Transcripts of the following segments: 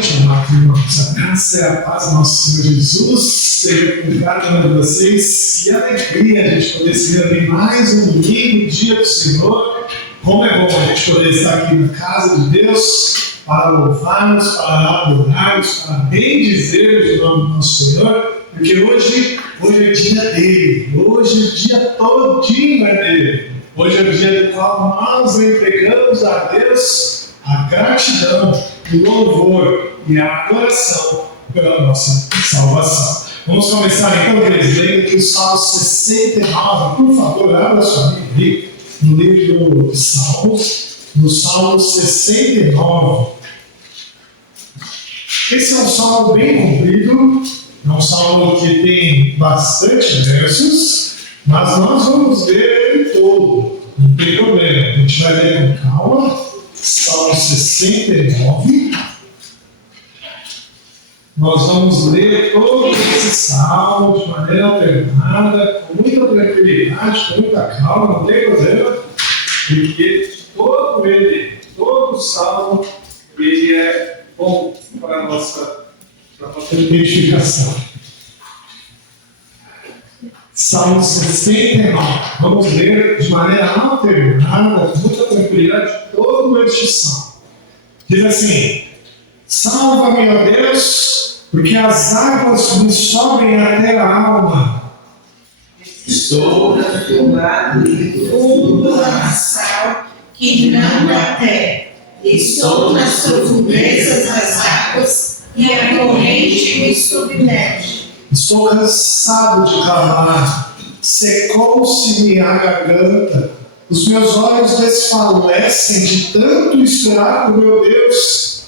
noite, amados irmãos. A graça e a paz do nosso Senhor Jesus seja com cada um de vocês. Que alegria a gente poder se reunir mais um domingo, dia do Senhor. Como é bom a gente poder estar aqui na casa de Deus para louvarmos, para adorarmos, para bendizer o nome do nosso Senhor, porque hoje é dia dele, hoje o dia todinho é dele. Hoje é o dia do qual nós entregamos a Deus a gratidão, o louvor e a adoração pela nossa salvação. Vamos começar então, lendo aqui o Salmo 69. Por favor, abra sua Bíblia no livro de Salmos, no Salmo 69. Esse é um salmo bem comprido, é um salmo que tem bastante versos, mas nós vamos ler ele todo, não tem problema, a gente vai ler com calma. Salmo 69. Nós vamos ler todo esse salmo de maneira alternada, com muita tranquilidade, com muita calma, não tem problema, porque todo salmo, ele é bom para a nossa edificação. Salmo 69. Vamos ler de maneira alternada, com muita tranquilidade, todo este salmo. Diz assim: salva-me, ó Deus, porque as águas me sobem até a alma. Estou do teu lado e do fundo do lamaçal que não dá pé. Estou nas profundezas das águas e a corrente me submerge. Estou cansado de clamar, secou-se-me a garganta, os meus olhos desfalecem de tanto esperar por meu Deus.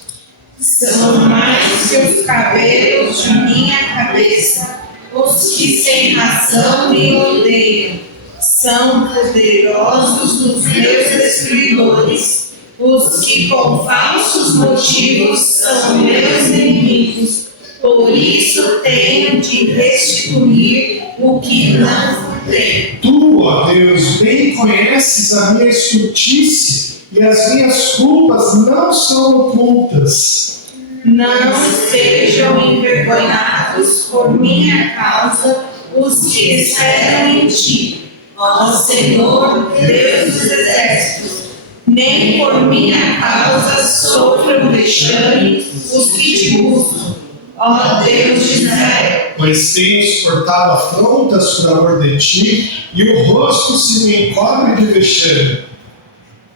São mais que os cabelos de minha cabeça, os que sem razão me odeiam. São poderosos os meus destruidores, os que com falsos motivos são meus inimigos. Por isso tenho de restituir o que não furtei. Tu, ó Deus, bem conheces a minha estultice, e as minhas culpas não são ocultas. Não sejam envergonhados por minha causa os que esperam em ti, ó Senhor, Deus dos exércitos. Nem por minha causa sofram vexame os que te buscam, ó Deus de Israel. Pois tenho suportado afrontas por amor de ti, e o rosto se me encobre de vexame.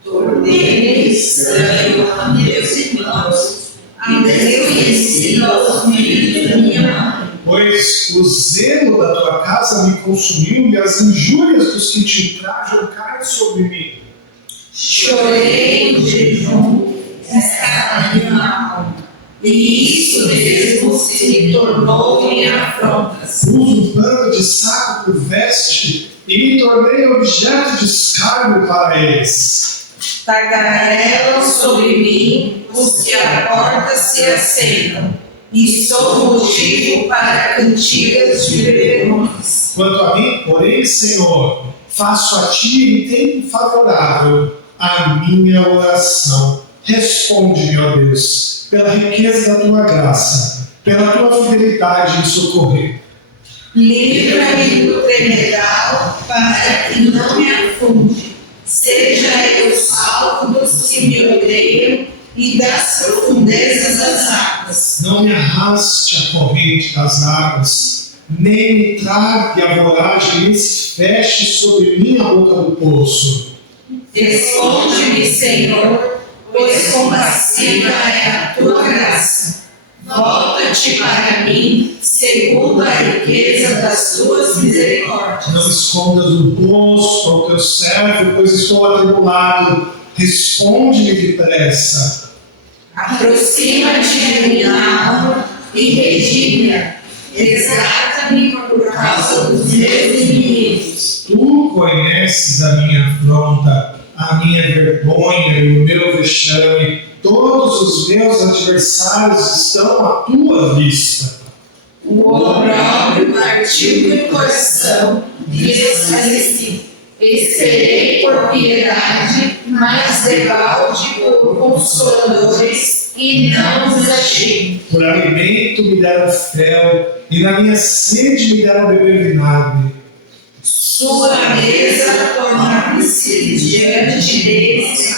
Tornei estranho a meus irmãos, e desconhecido aos filhos da minha mãe. Pois o zelo da tua casa me consumiu, e as injúrias dos que te ultrajam caem sobre mim. Chorei em jejum, estava minha alma, e isso mesmo se me tornou em afrontas. Uso um pano de saco por veste, e me tornei objeto de escárnio para eles. Tagarelam sobre mim os que à porta se assentam, e sou motivo para cantigas de vergonhas. Quanto a mim, porém, Senhor, faço a ti em tempo favorável a minha oração. Responde-me, ó Deus, pela riqueza da tua graça, pela tua fidelidade em socorrer. Livra-me do tremedal para que não me afunde. Seja eu salvo dos que me odeiam e das profundezas das águas. Não me arraste a corrente das águas, nem me trague a voragem, e se feche sobre mim a boca do poço. Responde-me, Senhor, pois compassiva é a tua graça. Volta-te para mim, segundo a riqueza das tuas misericórdias. Não escondas o rosto ao teu servo, pois estou atribulado. Responde-me depressa. Aproxima-te de minha alma e redime-a. Resgata-me por causa dos meus inimigos. Tu conheces a minha afronta, a minha vergonha e o meu vexame. Todos os meus adversários estão à tua vista. O opróbrio partiu meu coração e desfaleci. Esperei por piedade, mas debalde por consoladores e não vos achei. Por alimento me deram fel, e na minha sede me deram beber vinagre. Sua mesa torna-se diante deles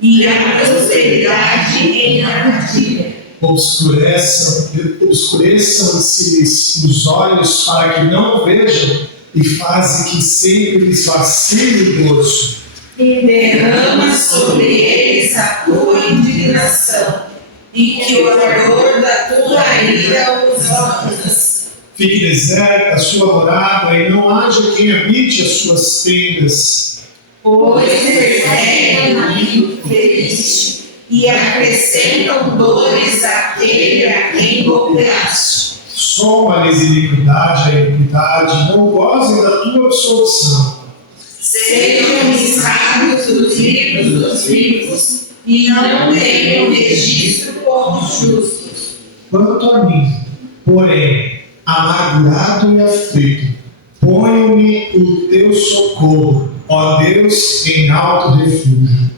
e a prosperidade em armadilha. Obscureçam-se os olhos para que não vejam, e fazem que sempre lhes vacile o gozo. Derrama sobre eles a tua indignação, e que o ardor da tua ira os alcança. Fique deserta a sua morada, e não haja quem habite as suas tendas. Pois perseguem o infeliz e acrescentam dores àquele a quem golpeaste. Soma-lhes iniquidade a iniquidade, não gozem da tua absolvição. Sejam riscados dos livros dos vivos e não tenham registro como justos. Quanto a mim, porém, amargurado e aflito, ponho-me o teu socorro, ó Deus, em alto refúgio.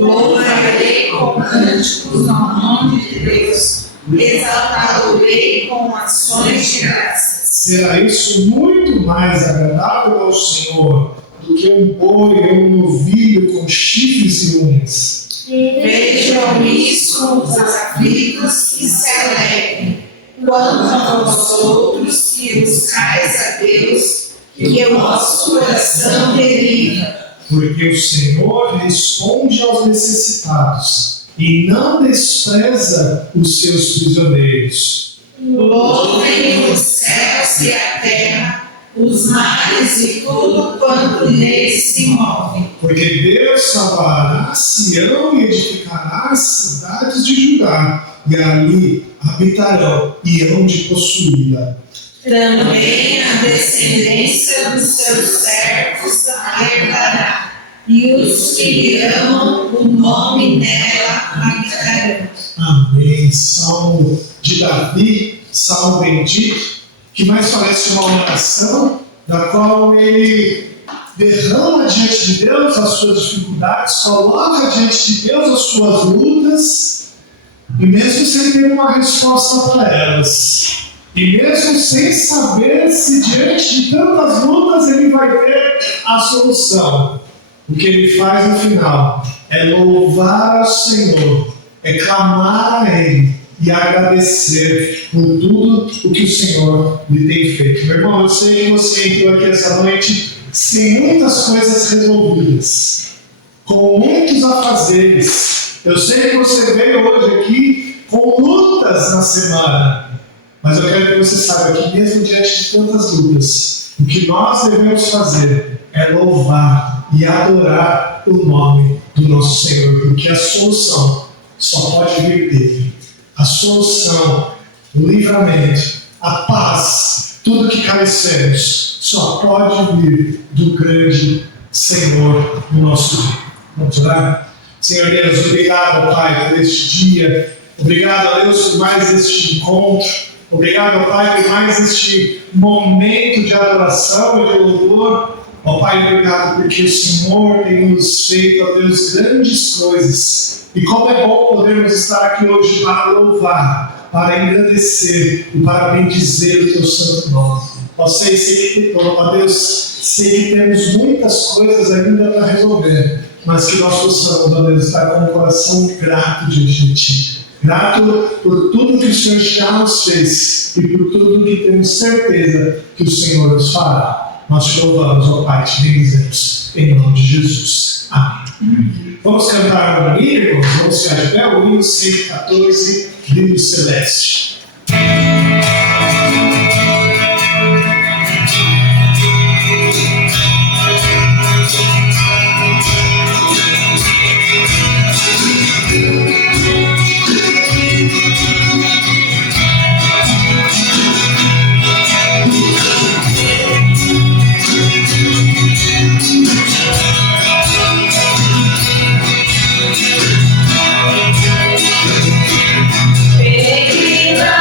Louvarei com cânticos ao nome de Deus, exaltá-lo-ei com ações de graças. Será isso muito mais agradável ao Senhor do que um boi ou um novilho com chifres e unhas. Vejam isso os aflitos e se alegrem, quanto a vós outros que buscais a Deus, que o vosso coração deriva. Porque o Senhor responde aos necessitados e não despreza os seus prisioneiros. Louvem os céus e a terra, os mares e tudo quanto neles se move. Porque Deus salvará Sião e edificará as cidades de Judá, e ali habitarão e hão de possuí-la. Também a descendência dos seus servos a herdará, e os que lhe amam o nome nela habitarão. Amém. Salmo de Davi, salmo bendito, que mais parece uma oração, da qual ele derrama diante de Deus as suas dificuldades, coloca diante de Deus as suas lutas, e mesmo sem ter uma resposta para elas, e mesmo sem saber se diante de tantas lutas ele vai ter a solução, o que ele faz no final é louvar ao Senhor, é clamar a Ele e agradecer por tudo o que o Senhor lhe tem feito. Meu irmão, eu sei que você entrou aqui essa noite sem muitas coisas resolvidas, com muitos afazeres. Eu sei que você veio hoje aqui com lutas na semana, mas eu quero que você saiba que mesmo diante de tantas lutas, o que nós devemos fazer é louvar e adorar o nome do nosso Senhor, porque a solução só pode vir dele. A solução, o livramento, a paz, tudo que carecemos, só pode vir do grande Senhor do nosso Deus. Vamos orar? Senhor Deus, obrigado, Pai, por este dia. Obrigado, a Deus, por mais este encontro. Obrigado, Pai, por mais este momento de adoração e de louvor. Ó Pai, obrigado porque o Senhor tem nos feito, ó Deus, grandes coisas. E como é bom podermos estar aqui hoje para louvar, para engrandecer e para bendizer o Teu santo nome. Ó Deus, sei que temos muitas coisas ainda para resolver, mas que nós possamos, ó Deus, estar com o coração grato diante de Ti. Grato por tudo que o Senhor já nos fez e por tudo que temos certeza que o Senhor nos fará. Nós te louvamos, ó Pai, te bendizemos, em nome de Jesus. Amém. Vamos cantar uma harmonia, irmãos? Vamos ficar de pé, o hino 114, Livro Celeste. Peregrina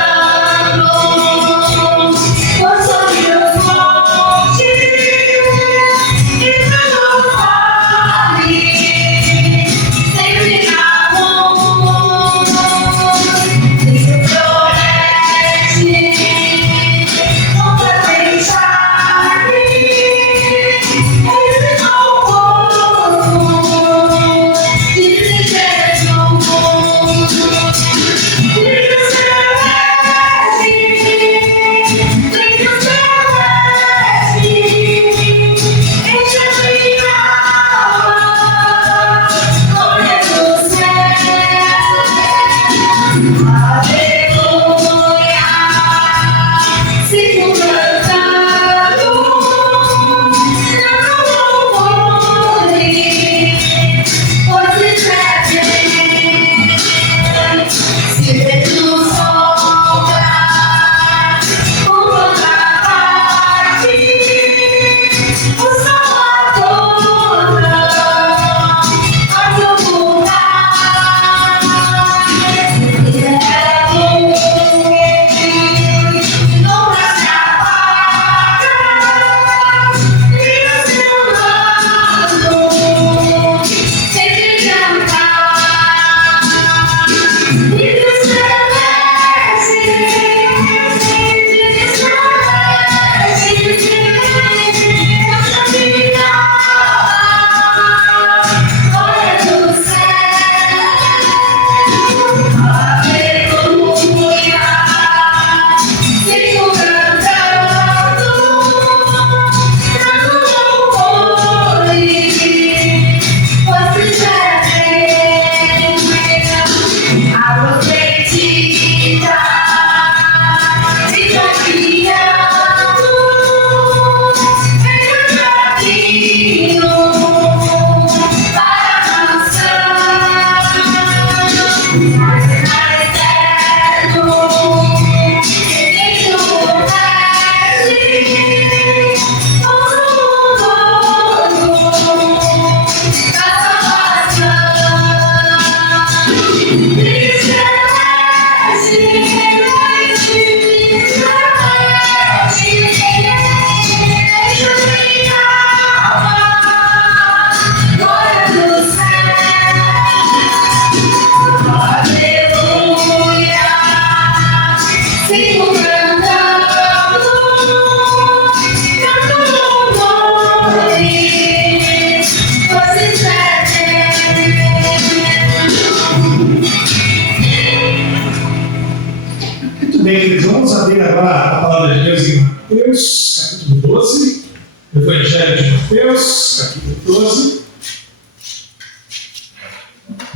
Mateus, capítulo 12. Evangelho de Mateus, capítulo 12.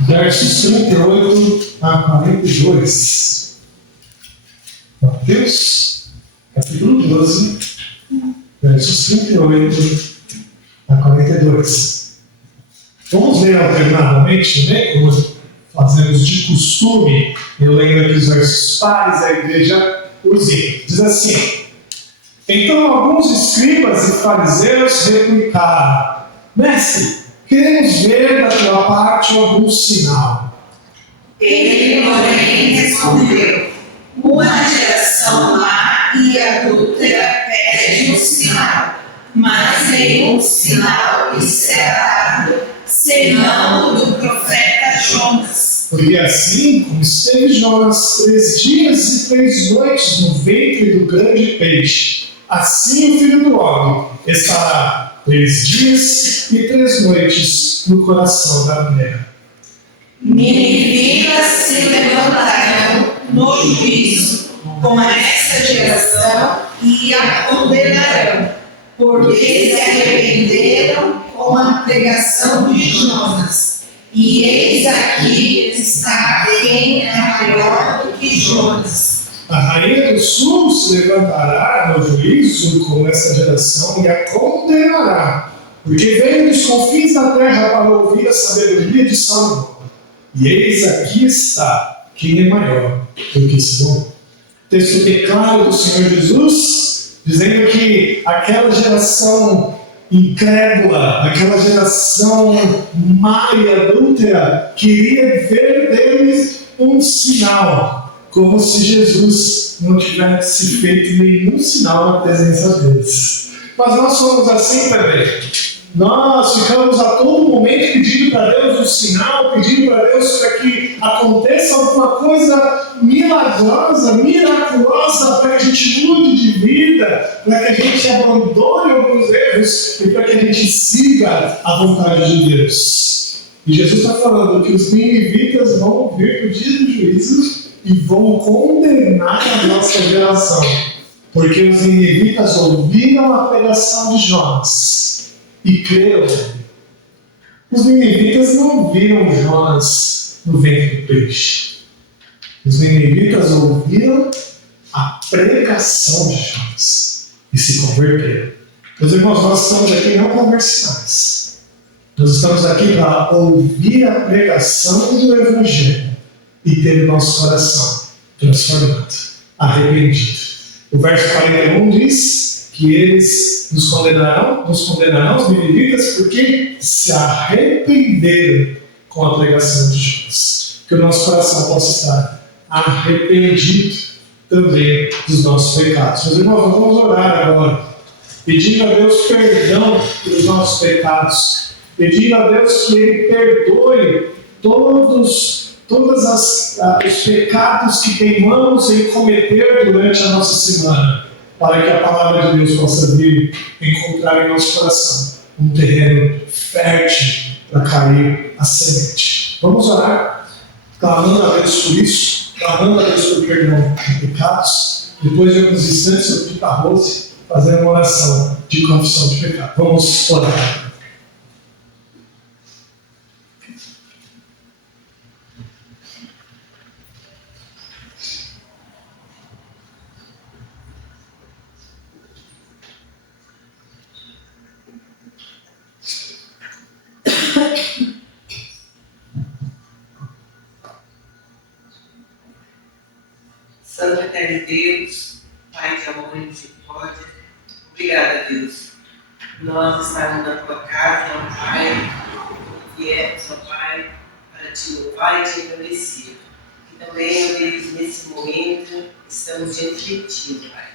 Versos 38 a 42. Mateus, capítulo 12, versos 38 a 42. Vamos ler alternadamente, né? Como fazemos de costume, eu lendo aqui os versos pares, a igreja usinha. Diz assim: então alguns escribas e fariseus replicaram: Mestre, queremos ver da tua parte algum sinal. Ele, porém, respondeu: uma geração má e adúltera pede um sinal, mas nenhum sinal lhe será dado, senão o do profeta Jonas. Porque assim como esteve Jonas 3 dias e 3 noites no ventre do grande peixe, assim o Filho do Homem estará 3 dias e 3 noites no coração da terra. Ninivitas se levantarão no juízo com esta geração e a condenarão, porque se arrependeram com a pregação de Jonas. E eis aqui está quem é maior do que Jonas. A rainha do sul se levantará no juízo com essa geração e a condenará, porque veio dos confins da terra para ouvir a sabedoria de Salomão. E eis aqui está quem é maior do que Salomão. Texto bem claro do Senhor Jesus, dizendo que aquela geração incrédula, aquela geração má e adúltera, queria ver deles um sinal, como se Jesus não tivesse feito nenhum sinal na presença deles. Mas nós somos assim também. Nós ficamos a todo momento pedindo para Deus um sinal, pedindo para Deus para que aconteça alguma coisa milagrosa, miraculosa, para que a gente mude de vida, para que a gente abandone alguns erros e para que a gente siga a vontade de Deus. E Jesus está falando que os ninivitas vão vir no dia do juízo e vão condenar a nossa geração, porque os ninivitas ouviram a pregação de Jonas e creram. Os ninivitas não viram Jonas no ventre do peixe. Os ninivitas ouviram a pregação de Jonas e se converteram. Meus irmãos, nós estamos aqui não para ver sinais. Nós estamos aqui para ouvir a pregação do Evangelho e ter o nosso coração transformado, arrependido. O verso 41 diz que eles nos condenarão, os ninivitas, porque se arrependeram com a pregação de Jesus. Que o nosso coração possa estar arrependido também dos nossos pecados. Meus irmãos, vamos orar agora, pedindo a Deus perdão pelos nossos pecados, pedindo a Deus que Ele perdoe todos os pecados que teimamos em cometer durante a nossa semana, para que a palavra de Deus possa vir encontrar em nosso coração um terreno fértil para cair a semente. Vamos orar, clamando a Deus por isso, clamando a Deus por perdão de pecados. Depois de alguns instantes, eu pedi para a Rose fazer uma oração de confissão de pecado. Vamos orar. Santo eterno Deus, Pai de amor e misericórdia, obrigada, Deus. Nós estamos na tua casa, ó Pai, viemos, ó Pai, para te louvar e te agradecer. E também, ó Deus, nesse momento, estamos diante de ti, ó Pai,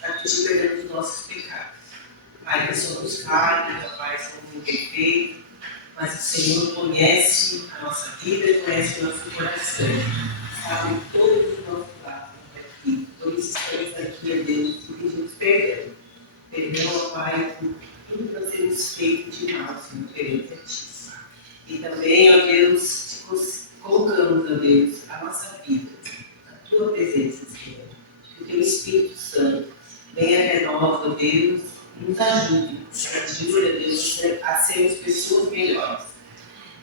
para pedir perdão dos nossos pecados. Pai, que somos falhos, ó Pai, somos imperfeitos, mas o Senhor conhece a nossa vida e conhece o nosso coração. Sabe todos os nossos lados aqui. Por isso estamos aqui, ó Deus, e pedimos perdão. Perdão, ó Pai, por tudo que nós temos feito de mal, Senhor, perante a Ti. E também, ó Deus, te colocamos, ó Deus, a nossa vida, na Tua presença, Senhor. Que o Teu Espírito Santo venha até nós, ó Deus, e nos ajude, ó Deus, a sermos pessoas melhores.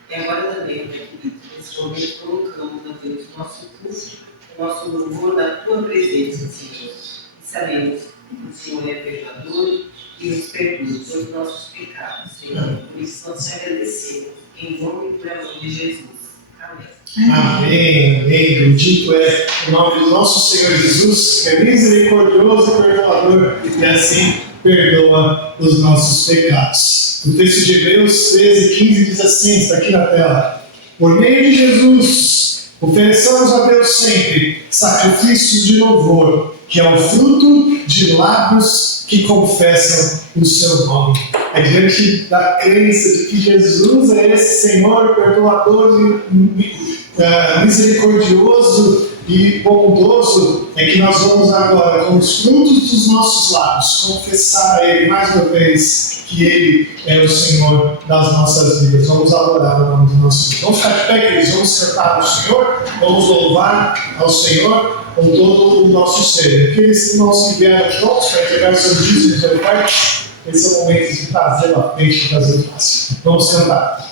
E agora também, meu querido, nesse momento colocamos, ó Deus, o nosso culto, o nosso louvor da tua presença, Senhor. E sabemos que o Senhor é perdoador e nos perdoa todos os nossos pecados, Senhor. Por isso nós te agradecemos, em nome e por amor de Jesus. Amém. Amém, amém. Bendito é o nome do nosso Senhor Jesus, que é misericordioso e perdoador, e assim perdoa os nossos pecados. O texto de Hebreus 13:15 diz assim, está aqui na tela: por meio de Jesus, ofereçamos a Deus sempre sacrifício de louvor, que é o fruto de lábios que confessam o seu nome. É diante da crença de que Jesus é esse Senhor perdoador e misericordioso e bondoso, é que nós vamos agora, com os frutos dos nossos lábios, confessar a Ele mais uma vez que Ele é o Senhor das nossas vidas. Vamos adorar o nome do nosso Deus. Vamos ficar de pé, queridos, vamos cantar ao Senhor, vamos louvar ao Senhor com todo o nosso ser. Aqueles irmãos que vieram prontos para entregar seus dízimos ao Pai, esse é o momento de trazer a frente, de trazer o fácil. Vamos cantar.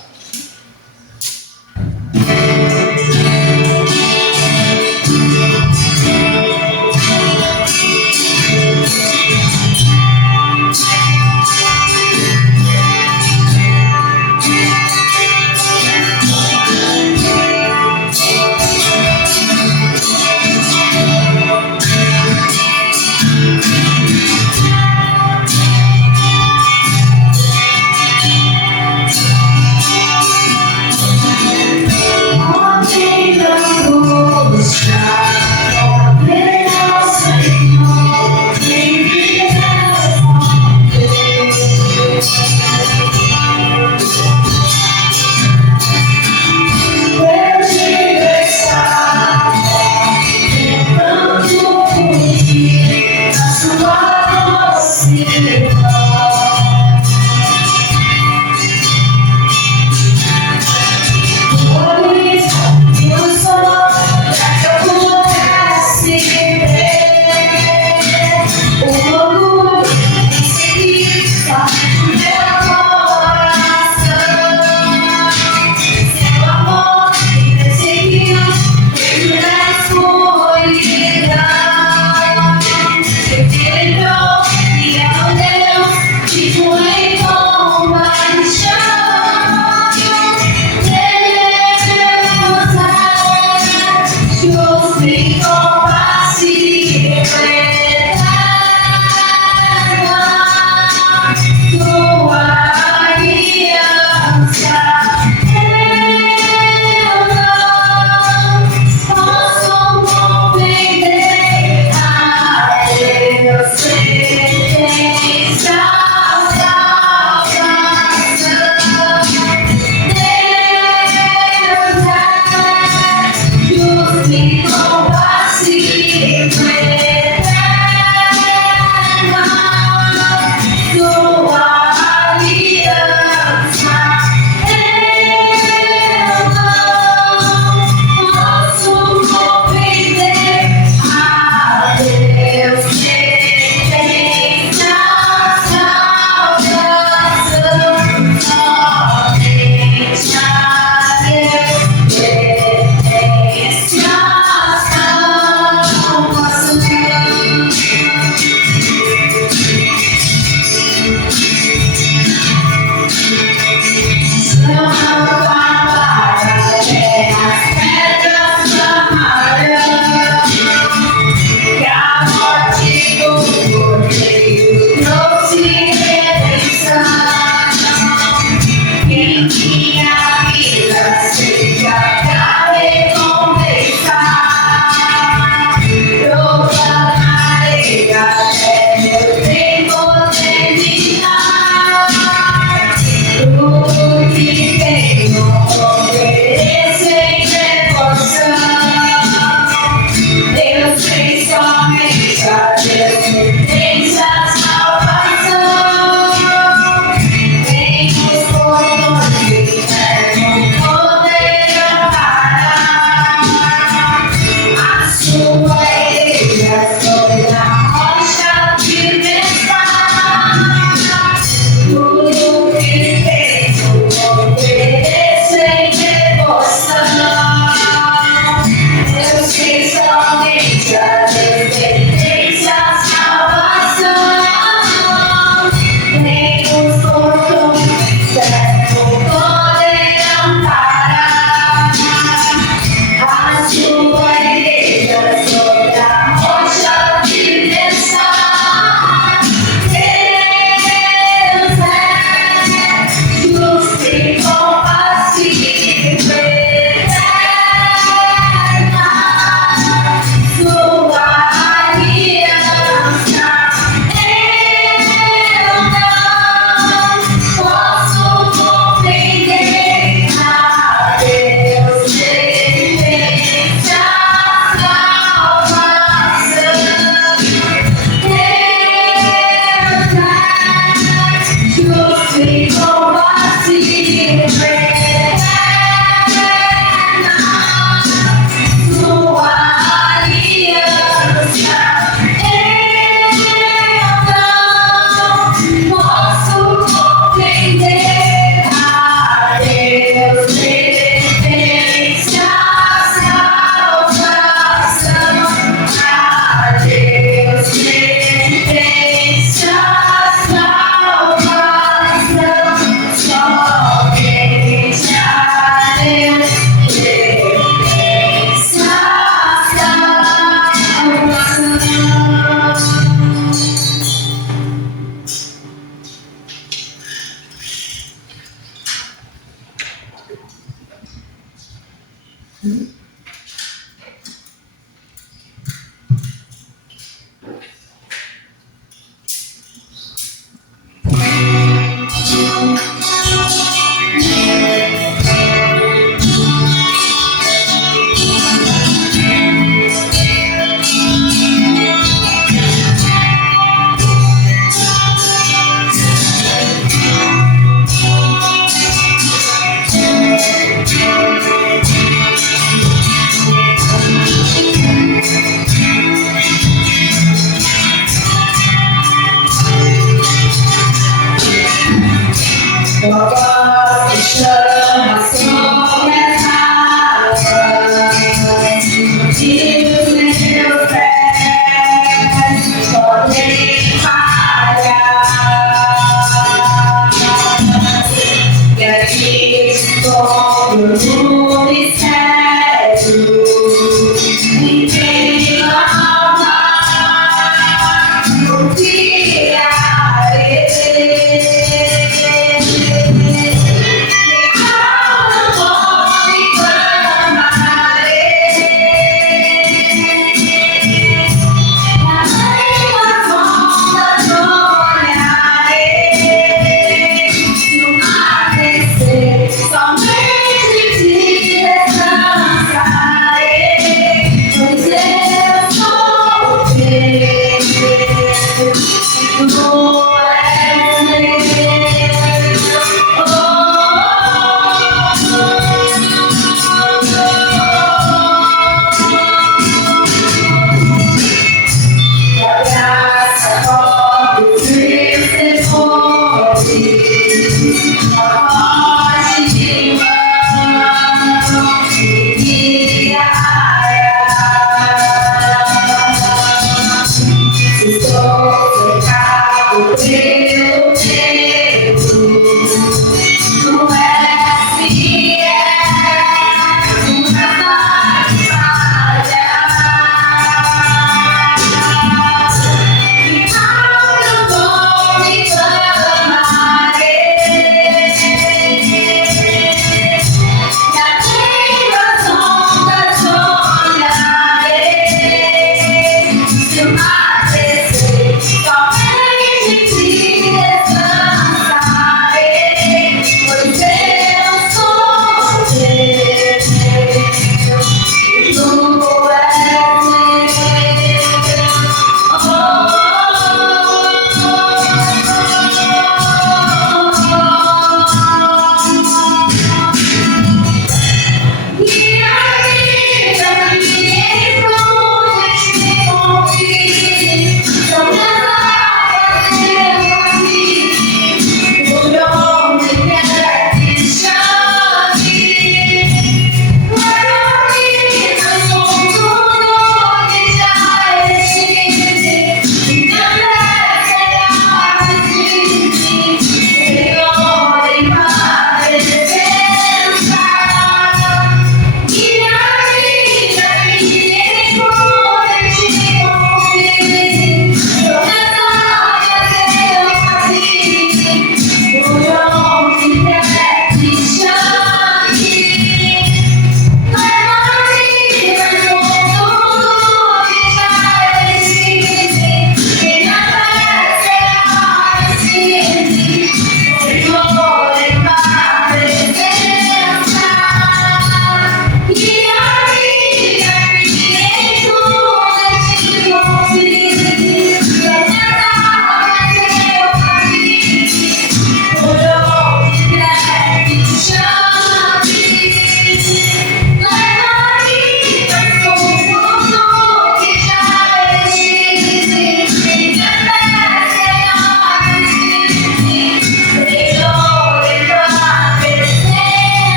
Somente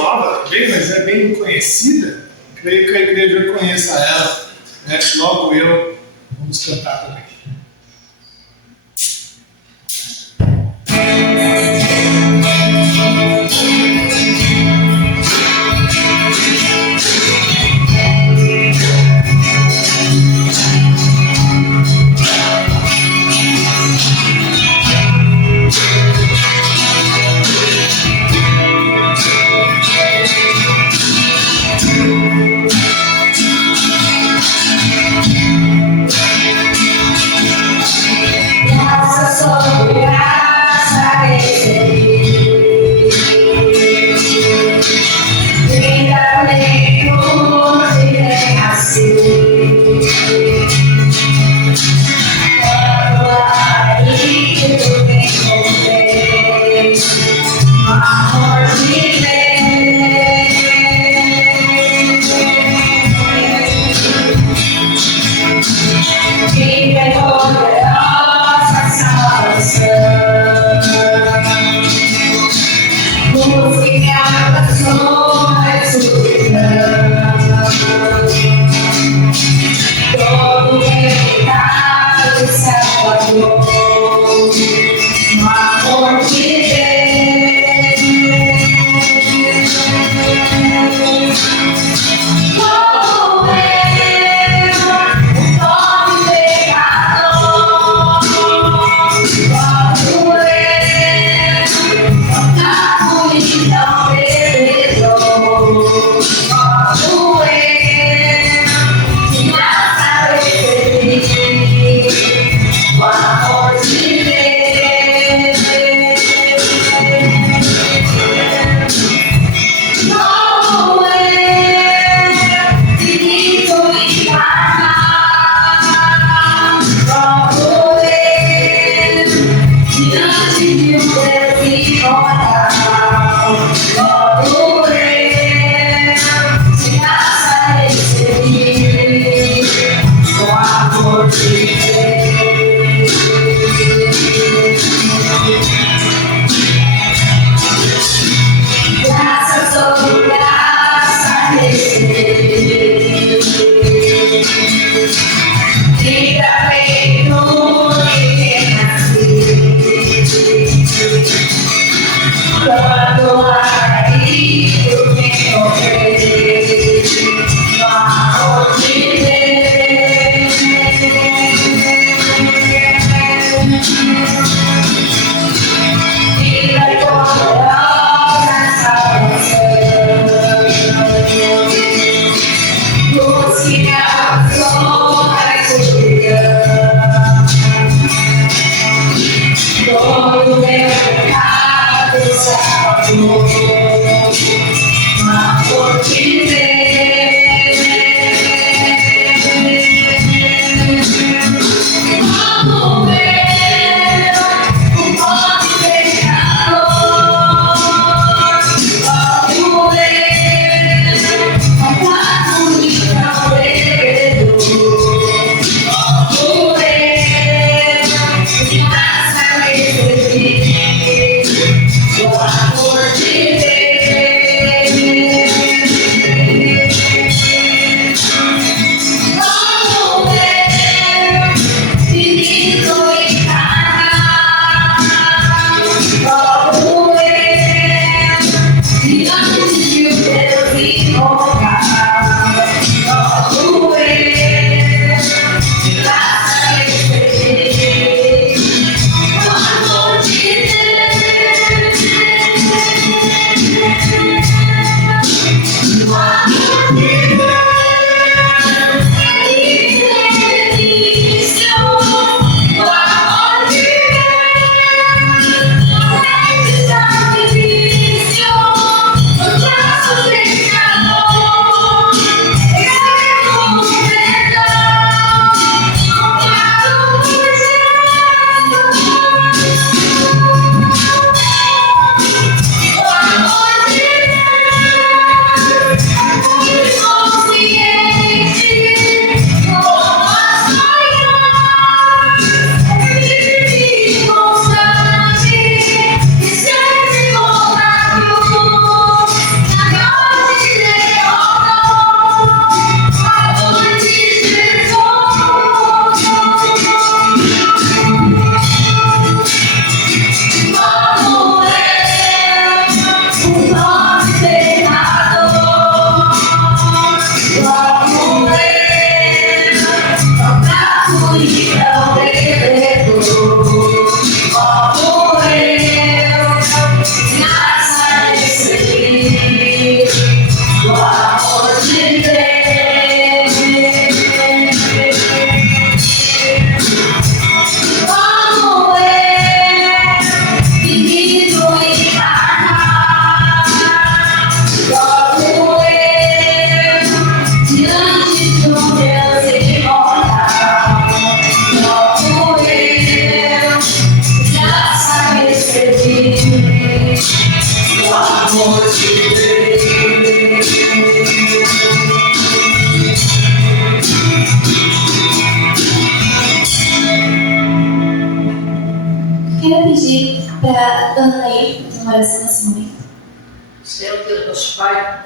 nova também, mas é bem conhecida. Creio que a igreja conheça ela, né? Logo eu. Vamos cantar também.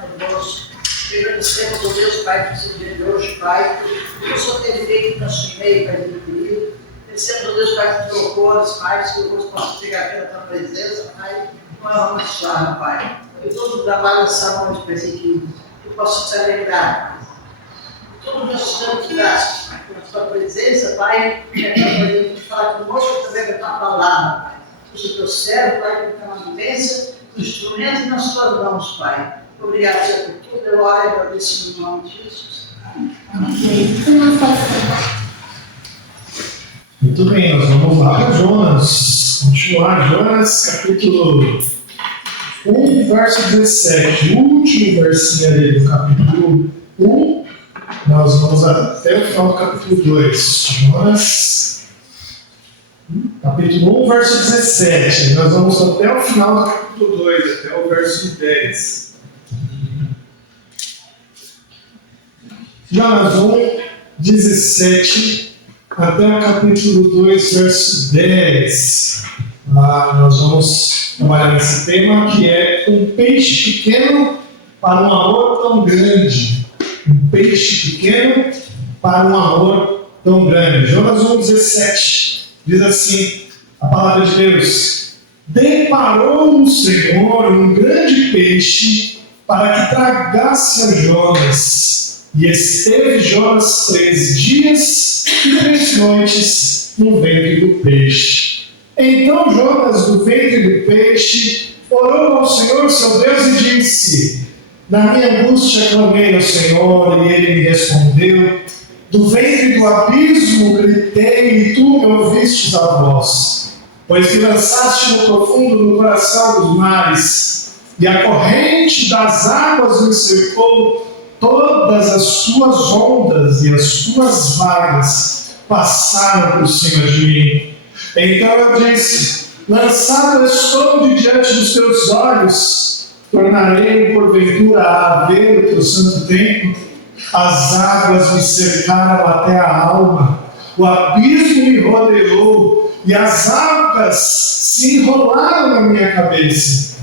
conosco. Agradecemos ao Deus Pai por esse dia de hoje, Pai, que o Senhor tem feito no nosso meio, Pai querido. Agradecemos ao Deus Pai que trocou as pais, que eu possa chegar aqui na tua presença, Pai, com a alma suave, Pai. E todo o trabalho dessa noite, Pai querido, que eu possa te alegrar. Todos nós estamos graças, Pai, pela tua presença, Pai, e a tua presença de falar conosco através da tua palavra, Pai. O teu servo, Pai, que está na vivência, os instrumentos nas tuas mãos, Pai. Obrigado, Senhor, por tudo. Eu oro e agradeço no nome de Jesus. Amém. Muito bem, nós vamos lá para Jonas. Continuar, Jonas, capítulo 1, verso 17. O último versinho ali do capítulo 1. Nós vamos até o final do capítulo 2. Jonas, capítulo 1, verso 17. Nós vamos até o final do capítulo 2, até o verso 10. Jonas 1, 17, até o capítulo 2, verso 10. Nós vamos trabalhar nesse tema que é um peixe pequeno para um amor tão grande. Um peixe pequeno para um amor tão grande. Jonas 1, 17 diz assim, a palavra de Deus: deparou o Senhor um grande peixe para que tragasse a Jonas. E esteve Jonas 3 dias e 3 noites no ventre do peixe. Então Jonas, do ventre do peixe, orou ao Senhor seu Deus e disse: na minha angústia clamei ao Senhor, e Ele me respondeu. Do ventre do abismo gritei, e tu me ouvistes a voz. Pois me lançaste no profundo do coração dos mares, e a corrente das águas me cercou. Todas as tuas ondas e as tuas vagas passaram por cima de mim. Então eu disse: lançado estou de diante dos teus olhos, tornarei porventura a ver o teu santo templo. As águas me cercaram até a alma, o abismo me rodeou, e as águas se enrolaram na minha cabeça.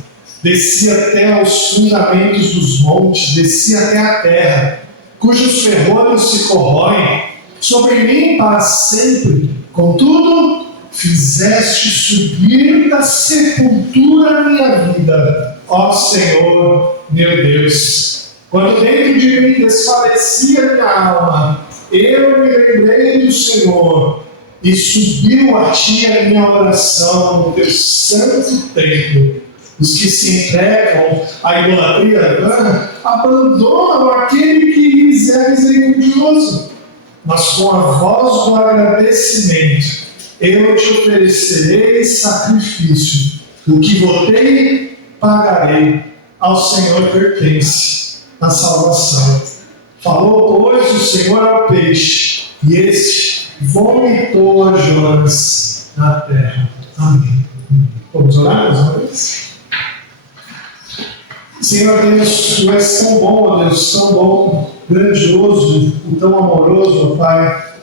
Desci até aos fundamentos dos montes, desci até a terra, cujos ferrolhos se corroem sobre mim para sempre. Contudo, fizeste subir da sepultura minha vida, ó Senhor, meu Deus. Quando dentro de mim desfalecia minha alma, eu me lembrei do Senhor, e subiu a ti a minha oração no teu santo templo. Os que se entregam à idolatria abandonam aquele que lhes é misericordioso. Mas com a voz do agradecimento, eu te oferecerei sacrifício. O que votei, pagarei. Ao Senhor pertence a salvação. Falou, pois, o Senhor ao peixe, e este vomitou a Jonas na terra. Amém. Vamos orar mais uma vez? Senhor Deus, Tu és tão bom, ó Deus, tão bom, grandioso, tão amoroso, ó Pai,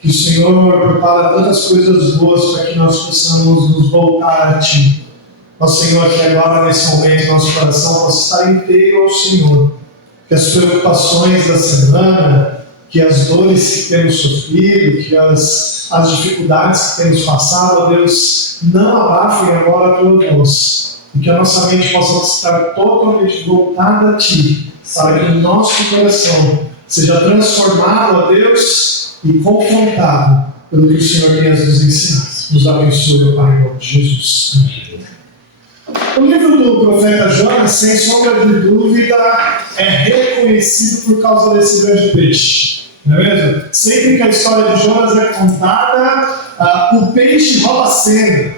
que o Senhor prepara tantas coisas boas para que nós possamos nos voltar a Ti. Ó Senhor, que agora, nesse momento, nosso coração possa estar inteiro ao Senhor, que as preocupações da semana, que as dores que temos sofrido, que as dificuldades que temos passado, ó Deus, não abafem agora a Tua voz. E que a nossa mente possa estar totalmente voltada a Ti, para que o nosso coração seja transformado, ó Deus, e confrontado pelo que o Senhor tem a nos ensinar. Nos abençoe, Pai, em nome de Jesus. Amém. O livro do profeta Jonas, sem sombra de dúvida, é reconhecido por causa desse grande peixe. Não é mesmo? Sempre que a história de Jonas é contada, o peixe rouba a cena.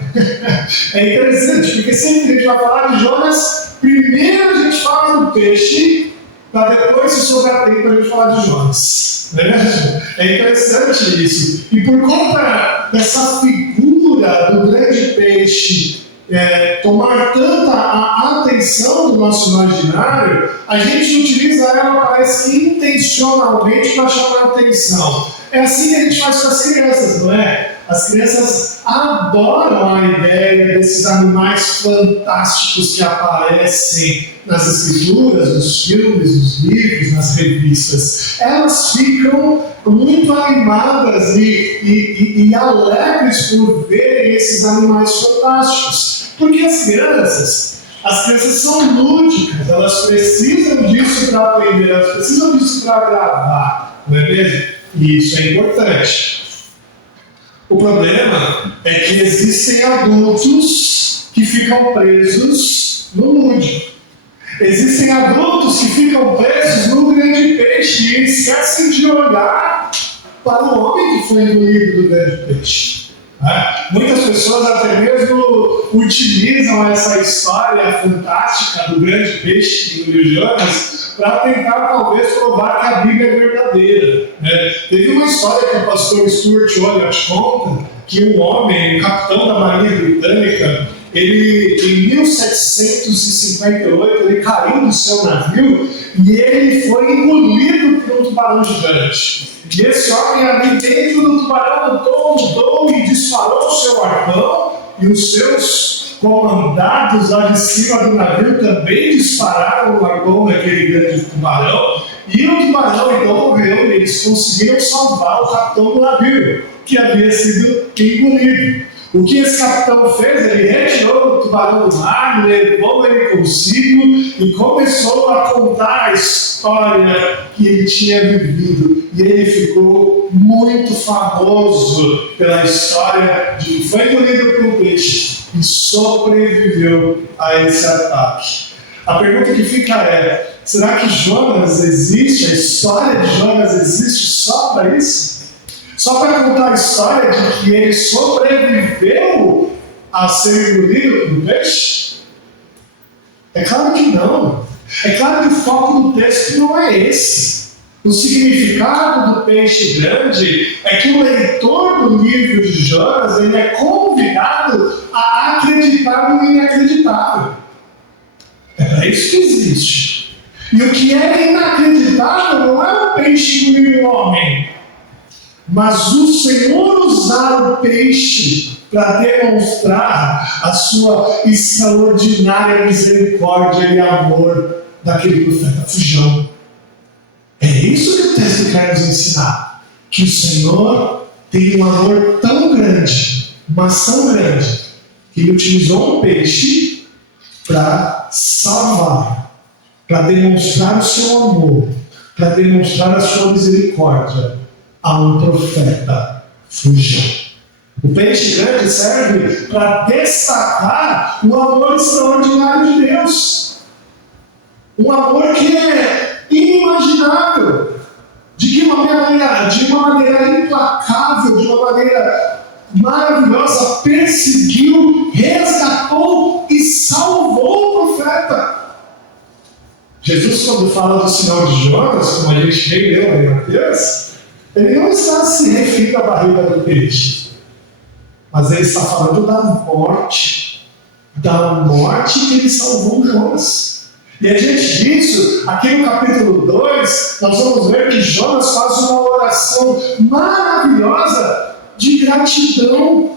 É interessante, porque sempre que a gente vai falar de Jonas, primeiro a gente fala do peixe, para depois, se sobrar tempo, a gente falar de Jonas. Não é mesmo? É interessante isso. E por conta dessa figura do grande peixe tomar tanta a atenção do nosso imaginário, a gente utiliza ela, parece que intencionalmente, para chamar a atenção. É assim que a gente faz com as crianças, não é? As crianças adoram a ideia desses animais fantásticos que aparecem nas escrituras, nos filmes, nos livros, nas revistas. Elas ficam muito animadas e alegres por verem esses animais fantásticos. Porque as crianças são lúdicas, elas precisam disso para aprender, elas precisam disso para gravar, não é mesmo? E isso é importante. O problema é que existem adultos que ficam presos no lúdico. Existem adultos que ficam presos no grande peixe e esquecem de olhar para o homem que foi engolido do grande peixe. Muitas pessoas até mesmo utilizam essa história fantástica do grande peixe que engoliu Jonas para tentar talvez provar que a Bíblia é verdadeira. Teve uma história que o pastor Stuart Olliott conta que um homem, um capitão da Marinha Britânica, ele, em 1758, ele caiu do seu navio e ele foi engolido por um tubarão gigante. E esse homem ali dentro do tubarão lutou e disparou o seu arpão, e os seus comandados lá de cima do navio também dispararam o arpão daquele grande tubarão, e o tubarão então morreu e eles conseguiram salvar o capitão do navio, que havia sido engolido. O que esse capitão fez? Ele retirou o tubarão do mar, levou ele consigo e começou a contar a história que ele tinha vivido. E ele ficou muito famoso pela história de que foi engolido por um peixe e sobreviveu a esse ataque. A pergunta que fica é: será que Jonas existe? A história de Jonas existe só para isso? Só para contar a história de que ele sobreviveu a ser engolido por um peixe? É claro que não. É claro que o foco do texto não é esse. O significado do peixe grande é que o leitor do livro de Jonas ele é convidado a acreditar no inacreditável. É para isso que existe. E o que é inacreditável não é o peixe engolir o homem, mas o Senhor usar o peixe para demonstrar a sua extraordinária misericórdia e amor daquele profeta fujão. É isso que o texto quer nos ensinar. Que o Senhor tem um amor tão grande, mas tão grande, que Ele utilizou um peixe para salvar, para demonstrar o seu amor, para demonstrar a sua misericórdia a um profeta fujão. O peixe grande serve para destacar o amor extraordinário de Deus. Um amor que é inimaginável. De uma maneira implacável, de uma maneira maravilhosa, perseguiu, resgatou e salvou o profeta. Jesus, quando fala do sinal de Jonas, como a gente leu em Mateus, ele não está se referindo à barriga do peixe, mas ele está falando da morte que ele salvou Jonas. E a diante disso, aqui no capítulo 2, nós vamos ver que Jonas faz uma oração maravilhosa de gratidão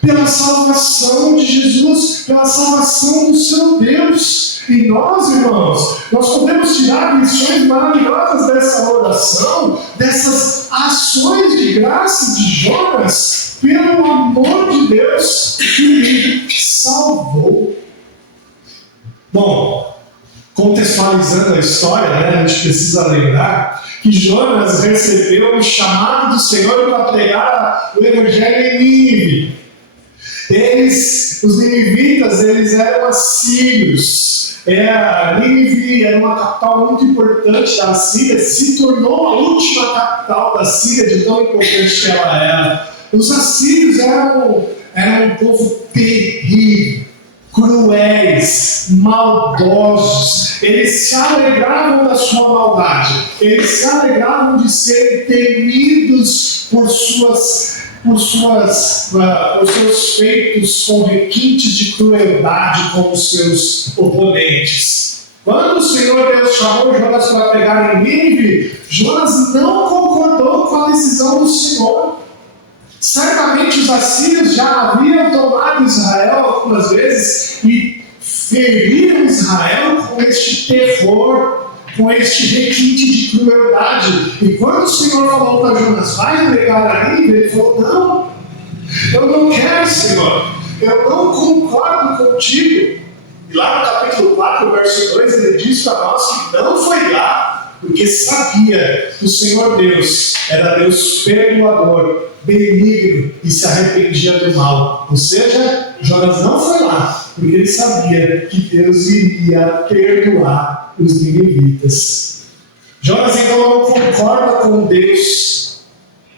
pela salvação de Jesus, pela salvação do seu Deus. E nós, irmãos, nós podemos tirar lições maravilhosas dessa oração, dessas ações de graça de Jonas, pelo amor de Deus que ele salvou. Bom, contextualizando a história, a gente precisa lembrar que Jonas recebeu o chamado do Senhor para pregar o Evangelho em Nínive. Os ninivitas, eles eram assírios. Nínive era uma capital muito importante da Síria, se tornou a última capital da Síria, de tão importante que ela era. Os assírios eram um povo terrível, cruéis, maldosos. Eles se alegravam da sua maldade, eles se alegravam de serem temidos por seus feitos com requintes de crueldade com os seus oponentes. Quando o Senhor Deus chamou Jonas para pregar em Nínive, Jonas não concordou com a decisão do Senhor. Certamente os assírios já haviam tomado Israel algumas vezes e feriram Israel com este terror, com este requinte de crueldade. E quando o Senhor falou para Jonas, vai pregar a Nínive, ele falou, não, eu não quero, Senhor, eu não concordo contigo. E lá no capítulo 4, verso 2, ele diz para nós que não foi lá, porque sabia que o Senhor Deus era Deus perdoador, benigno e se arrependia do mal. Ou seja, Jonas não foi lá, porque ele sabia que Deus iria perdoar os ninivitas. Jonas então não concorda com Deus.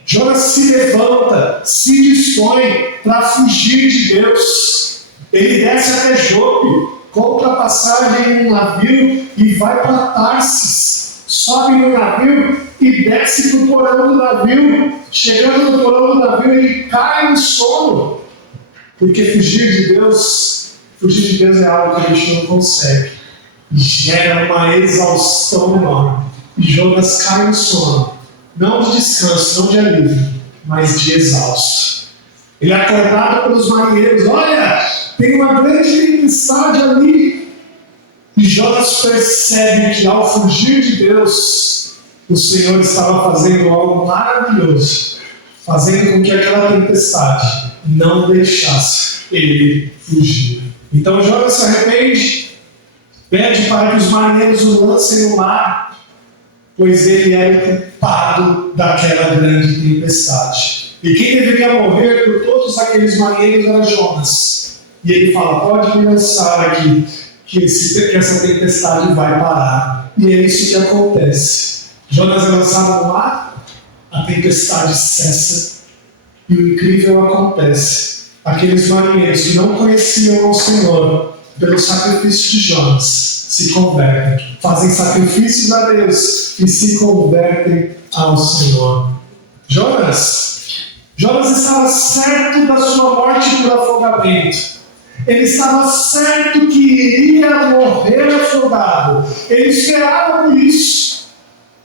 Jonas se levanta, se dispõe para fugir de Deus. Ele desce até Jope, compra passagem em um navio e vai para Tarsis. Sobe no navio e desce para o porão do navio. Chegando no porão do navio, ele cai no sono. Porque fugir de Deus é algo que a gente não consegue. E gera uma exaustão enorme. E Jonas cai no sono. Não de descanso, não de alívio, mas de exausto. Ele é acordado pelos marinheiros. Olha, tem uma grande tempestade ali. E Jonas percebe que ao fugir de Deus, o Senhor estava fazendo algo maravilhoso, fazendo com que aquela tempestade não deixasse ele fugir. Então Jonas se arrepende, pede para que os marinheiros o lancem no mar, pois ele era o culpado daquela grande tempestade. E quem deveria morrer por todos aqueles marinheiros era Jonas. E ele fala, pode me lançar aqui, que essa tempestade vai parar. E é isso que acontece. Jonas é lançado no mar, a tempestade cessa, e o incrível acontece. Aqueles marinheiros que não conheciam o Senhor, pelo sacrifício de Jonas, se convertem, fazem sacrifícios a Deus e se convertem ao Senhor. Jonas estava certo da sua morte por afogamento. Ele estava certo que iria morrer afogado. Ele esperava por isso.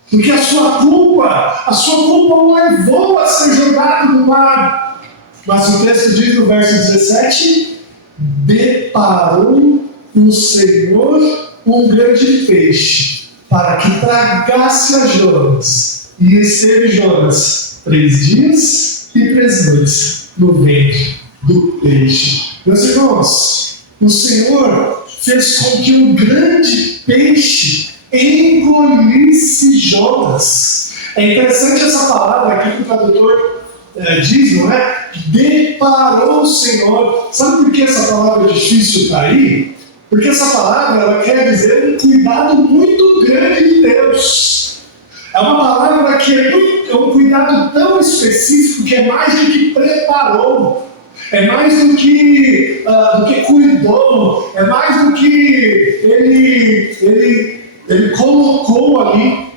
Porque a sua culpa o levou a ser jogado no mar. Mas o texto diz no verso 17: deparou o Senhor um grande peixe para que tragasse a Jonas. E esteve Jonas 3 dias e 3 noites no ventre do peixe. Meus irmãos, o Senhor fez com que um grande peixe engolisse Jonas. É interessante essa palavra aqui que o tradutor diz, não é? Deparou o Senhor. Sabe por que essa palavra é difícil cair? Porque essa palavra ela quer dizer um cuidado muito grande de Deus. É uma palavra que é um cuidado tão específico que é mais do que preparou. É mais do que cuidou, é mais do que ele colocou ali.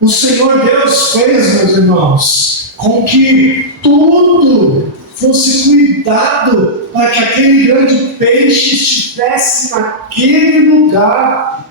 O Senhor Deus fez, meus irmãos, com que tudo fosse cuidado para que aquele grande peixe estivesse naquele lugar.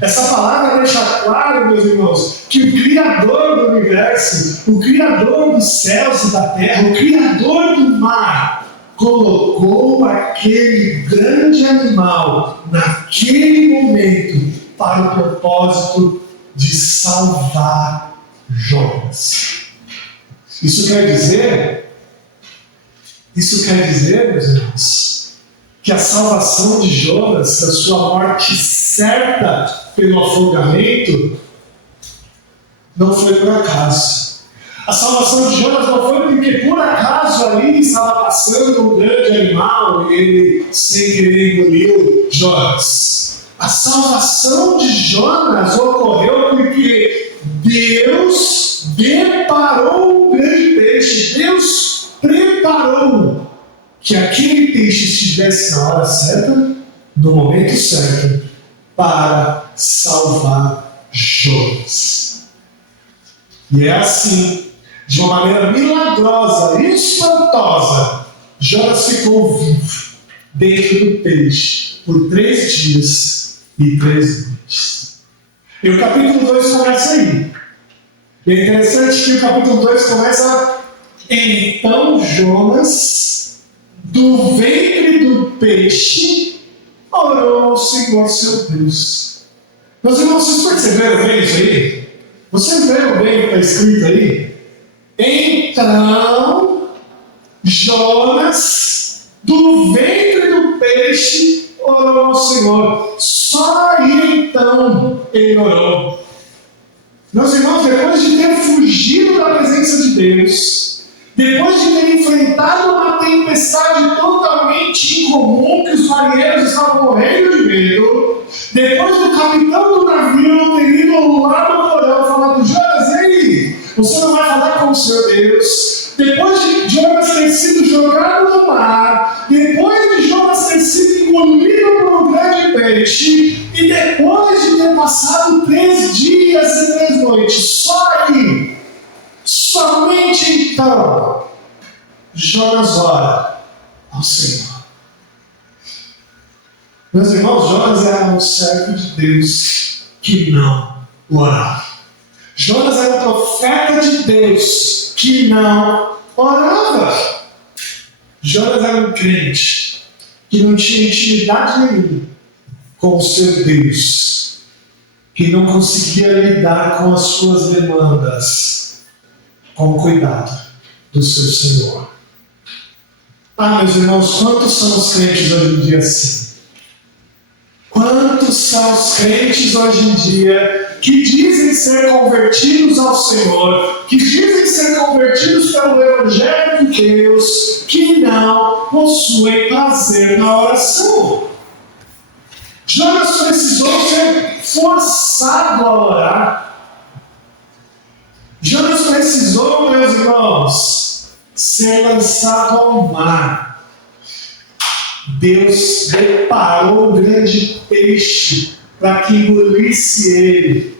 Essa palavra deixa claro, meus irmãos, que o Criador do universo, o Criador dos céus e da terra, o Criador do mar, colocou aquele grande animal naquele momento para o propósito de salvar Jonas. Isso quer dizer, meus irmãos, que a salvação de Jonas, da sua morte certa pelo afogamento, não foi por acaso. A salvação de Jonas não foi porque por acaso ali estava passando um grande animal e ele sem querer engoliu Jonas. A salvação de Jonas ocorreu porque Deus deparou um grande peixe. Deus preparou que aquele peixe estivesse na hora certa, no momento certo, para salvar Jonas. E é assim, de uma maneira milagrosa, espantosa, Jonas ficou vivo dentro do peixe por 3 dias e 3 noites. E o capítulo 2 começa aí. E é interessante que o capítulo 2 começa Então Jonas, do ventre do peixe, orou ao Senhor seu Deus. Meus irmãos, vocês perceberam bem isso aí? Vocês viram bem o que está escrito aí? Então Jonas, do ventre do peixe, orou ao Senhor. Só aí então ele orou. Meus irmãos, depois de ter fugido da presença de Deus, depois de ter enfrentado uma tempestade totalmente incomum, que os marinheiros estavam morrendo de medo, depois do capitão do navio ter ido lá no porão falando: Jonas, e aí? Você não vai falar com o seu Deus? Depois de Jonas ter sido jogado no mar, depois de Jonas ter sido engolido por um grande peixe, e depois de ter passado 3 dias e 3 noites, só aí, somente então, Jonas ora ao Senhor. Meus irmãos, Jonas era um servo de Deus que não orava. Jonas era um profeta de Deus que não orava. Jonas era um crente que não tinha intimidade nenhuma com o seu Deus, que não conseguia lidar com as suas demandas com o cuidado do seu Senhor. Meus irmãos, quantos são os crentes hoje em dia assim? Quantos são os crentes hoje em dia que dizem ser convertidos ao Senhor, que dizem ser convertidos pelo Evangelho de Deus, que não possuem prazer na oração? Jonas precisou ser forçado a orar. Jonas precisou, meus irmãos, ser lançado ao mar. Deus preparou um grande peixe para que engolisse ele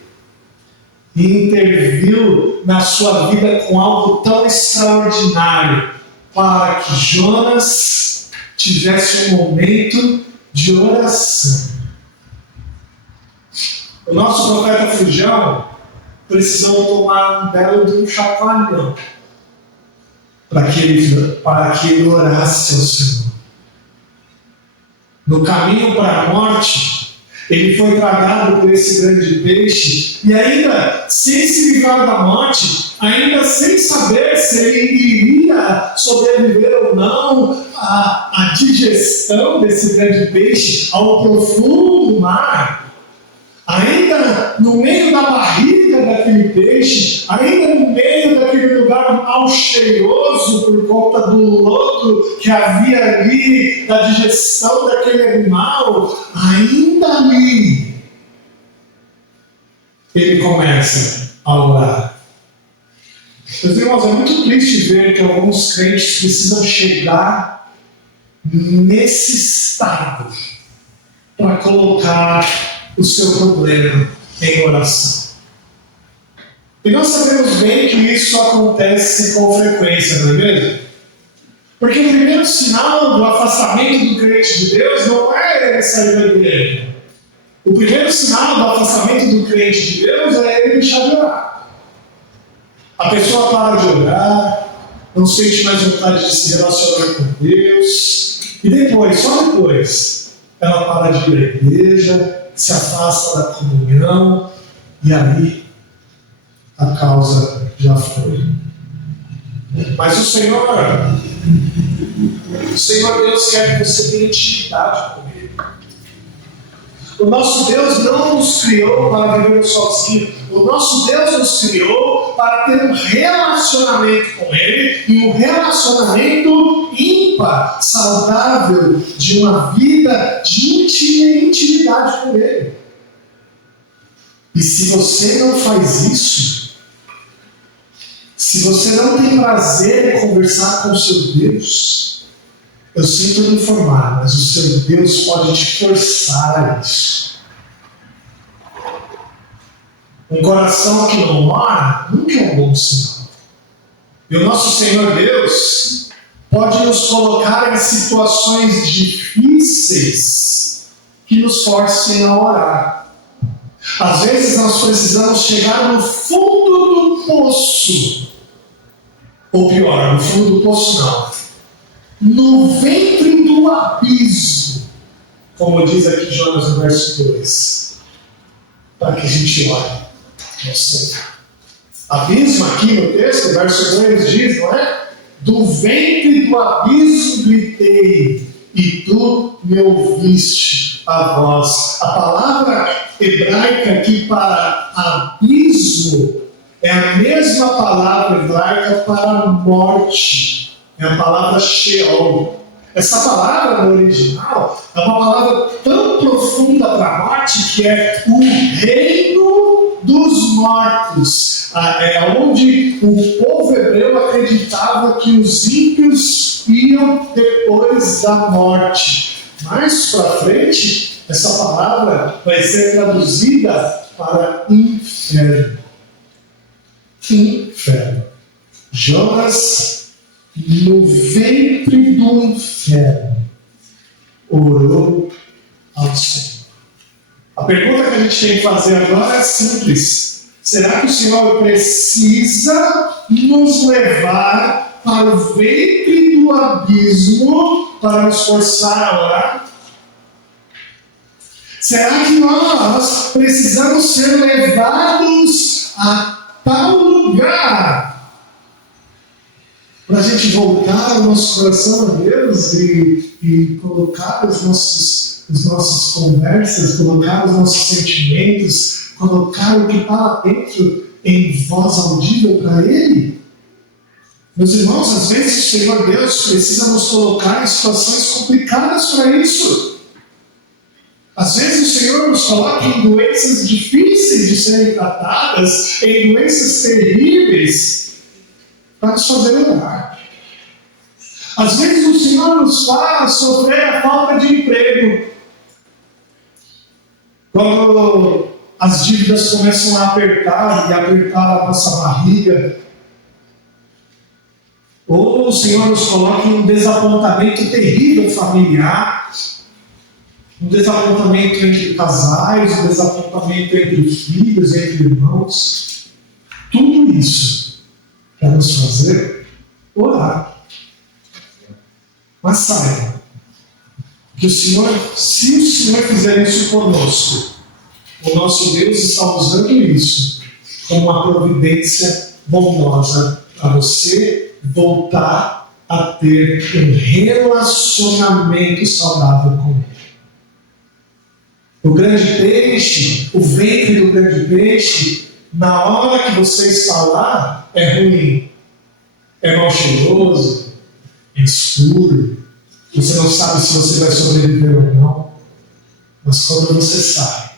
e interviu na sua vida com algo tão extraordinário para que Jonas tivesse um momento de oração. O nosso profeta Fujão precisou tomar um belo de um chacoalhão para que ele orasse ao Senhor. No caminho para a morte, ele foi tragado por esse grande peixe e ainda sem se livrar da morte, ainda sem saber se ele iria sobreviver ou não à digestão desse grande peixe ao profundo mar, ainda no meio da barriga daquele peixe, ainda no meio daquele lugar mal cheiroso por conta do lodo que havia ali, da digestão daquele animal, ainda ali ele começa a orar. Meus irmãos, é muito triste ver que alguns crentes precisam chegar nesse estado para colocar o seu problema em oração. E nós sabemos bem que isso acontece com frequência, não é mesmo? Porque o primeiro sinal do afastamento do crente de Deus não é ele sair da igreja. O primeiro sinal do afastamento do crente de Deus é ele deixar de orar. A pessoa para de orar, não sente mais vontade de se relacionar com Deus, e depois, só depois, ela para de ir à igreja, se afasta da comunhão, e aí a causa já foi. Mas o Senhor Deus quer que você tenha intimidade com Ele. O nosso Deus não nos criou para vivermos sozinhos. O nosso Deus nos criou para ter um relacionamento com Ele, e um relacionamento ímpar, saudável, de uma vida de intimidade com Ele. E se você não faz isso, se você não tem prazer em conversar com o seu Deus, eu sinto lhe informar, mas o seu Deus pode te forçar a isso. Um coração que não ora nunca é um bom sinal. E o nosso Senhor Deus pode nos colocar em situações difíceis que nos forcem a orar. Às vezes nós precisamos chegar no fundo do poço Ou pior, no fundo do poço não. No ventre do abismo, como diz aqui Jonas no verso 2, para que a gente olhe no Senhor. Abismo aqui no texto, verso 2 diz, não é? Do ventre do abismo gritei, e tu me ouviste a voz. A palavra hebraica aqui para abismo é a mesma palavra hebraica para morte. É a palavra Sheol. Essa palavra no original é uma palavra tão profunda para a morte que é o reino dos mortos. É onde o povo hebreu acreditava que os ímpios iam depois da morte. Mais para frente, essa palavra vai ser traduzida para inferno. Inferno. Jonas, no ventre do inferno, orou ao Senhor. A pergunta que a gente tem que fazer agora é simples. Será que o Senhor precisa nos levar para o ventre do abismo para nos forçar a orar? Será que nós precisamos ser levados a tal lugar para a gente voltar o nosso coração a Deus e colocar as nossas conversas, colocar os nossos sentimentos, colocar o que está lá dentro em voz audível para Ele? Meus irmãos, às vezes o Senhor Deus precisa nos colocar em situações complicadas para isso. Às vezes o Senhor nos coloca em doenças difíceis de serem tratadas, em doenças terríveis, para nos fazer orar. Às vezes o Senhor nos faz sofrer a falta de emprego. Quando as dívidas começam a apertar e apertar a nossa barriga, ou o Senhor nos coloca em um desapontamento terrível familiar, um desapontamento entre casais, um desapontamento entre filhos, entre irmãos. Tudo isso para nos fazer orar. Mas saiba que se o Senhor fizer isso conosco, o nosso Deus está usando isso como uma providência bondosa para você voltar a ter um relacionamento saudável com Ele. O grande peixe, o ventre do grande peixe, na hora que você está lá, é ruim, é mal cheiroso, é escuro, você não sabe se você vai sobreviver ou não, mas quando você sai,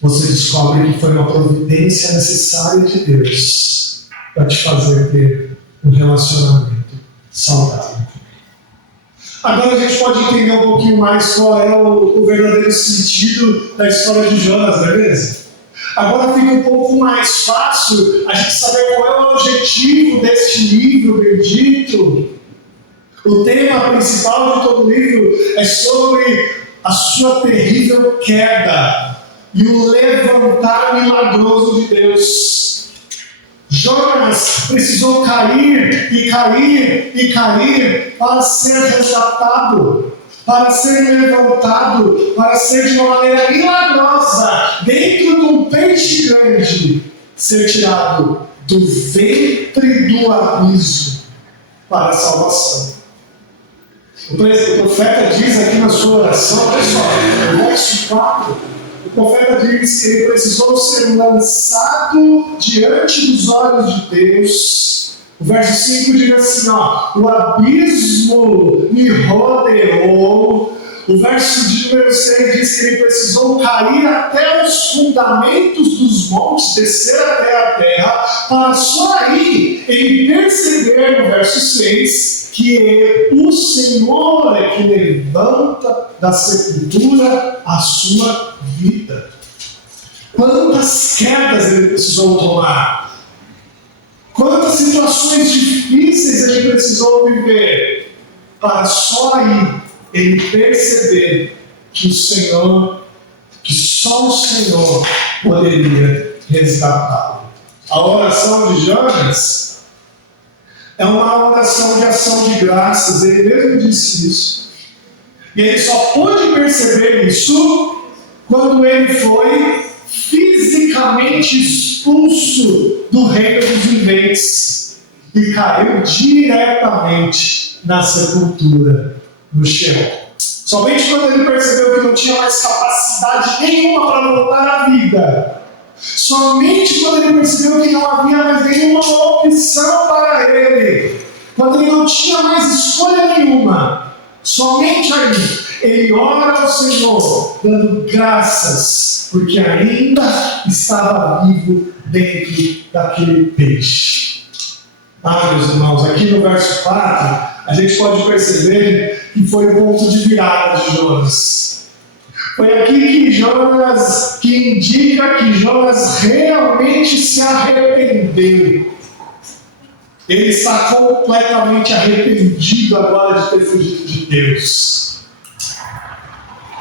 você descobre que foi uma providência necessária de Deus para te fazer ter um relacionamento saudável. Agora a gente pode entender um pouquinho mais qual é o verdadeiro sentido da história de Jonas, não é mesmo? Agora fica um pouco mais fácil a gente saber qual é o objetivo deste livro bendito. O tema principal de todo o livro é sobre a sua terrível queda e o levantar milagroso de Deus. Jonas precisou cair e cair e cair para ser resgatado, para ser levantado, para ser de uma maneira milagrosa, dentro de um peixe grande, ser tirado do ventre do abismo para a salvação. O profeta diz aqui na sua oração, pessoal, no verso 4, o profeta diz que ele precisou ser lançado diante dos olhos de Deus. O verso 5 diz assim, o abismo me rodeou. O verso de número 6 diz que ele precisou cair até os fundamentos dos montes, descer até a terra, para só aí ele perceber, no verso 6, que o Senhor é que levanta da sepultura a sua vida. Quantas quedas ele precisou tomar? Quantas situações difíceis ele precisou viver para só aí ele perceber que só o Senhor poderia resgatá-lo. A oração de Jonas É uma oração de ação de graças, ele mesmo disse isso. E ele só pôde perceber isso quando ele foi fisicamente expulso do reino dos viventes e caiu diretamente na sepultura, no chão. Somente quando ele percebeu que não tinha mais capacidade nenhuma para voltar à vida, somente quando ele percebeu que não havia mais nenhuma opção para ele, quando ele não tinha mais escolha nenhuma, somente aí ele ora ao Senhor, dando graças, porque ainda estava vivo dentro daquele peixe. Meus irmãos, aqui no verso 4, a gente pode perceber que foi o ponto de virada de Jonas. Foi aqui que indica que Jonas realmente se arrependeu. Ele está completamente arrependido agora de ter fugido de Deus.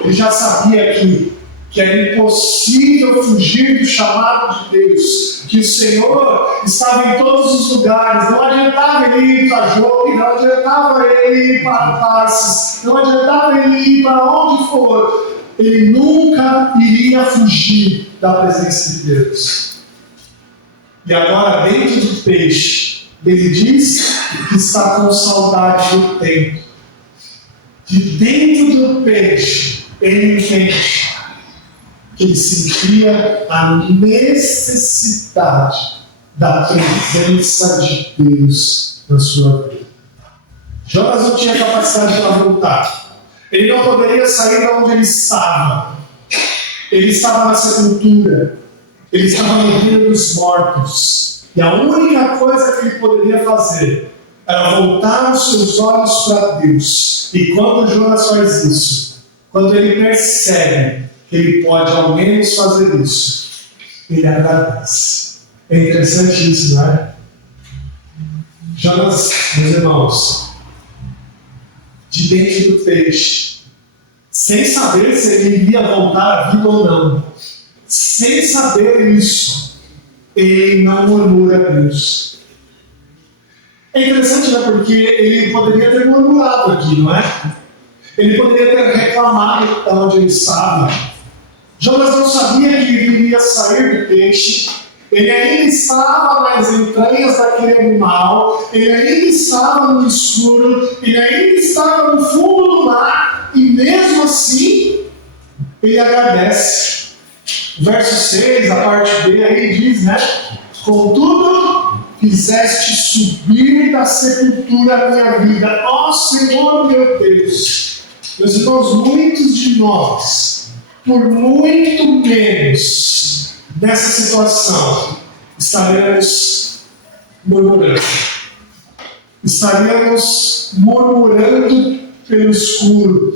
Ele já sabia que era impossível fugir do chamado de Deus, que o Senhor estava em todos os lugares. Não adiantava ele ir para Jope, não adiantava ele ir para Tarsis, não adiantava ele ir para onde for. Ele nunca iria fugir da presença de Deus. E agora, dentro do peixe, ele diz que está com saudade do tempo. De dentro do peixe, ele entende que ele sentia a necessidade da presença de Deus na sua vida. Jonas não tinha capacidade para voltar. Ele não poderia sair de onde ele estava. Ele estava na sepultura. Ele estava no reino dos mortos. E a única coisa que ele poderia fazer era voltar os seus olhos para Deus. E quando Jonas faz isso, quando ele percebe que ele pode ao menos fazer isso, ele agradece. É interessante isso, não é? Jonas, meus irmãos, de dentro do peixe, sem saber se ele iria voltar à vida ou não, sem saber isso, ele não murmura a Deus. É interessante, né? Porque ele poderia ter murmurado aqui, não é? Ele poderia ter reclamado de onde ele estava. Jonas não sabia que ele iria sair do peixe. Ele ainda estava nas entranhas daquele animal. Ele ainda estava no escuro. Ele ainda estava no fundo do mar. E mesmo assim, ele agradece. O verso 6, a parte B aí diz, né? Contudo, fizeste subir da sepultura a minha vida. Ó Senhor meu Deus. Meus irmãos, muitos de nós, por muito menos nessa situação, estaremos murmurando. Estaremos murmurando pelo escuro,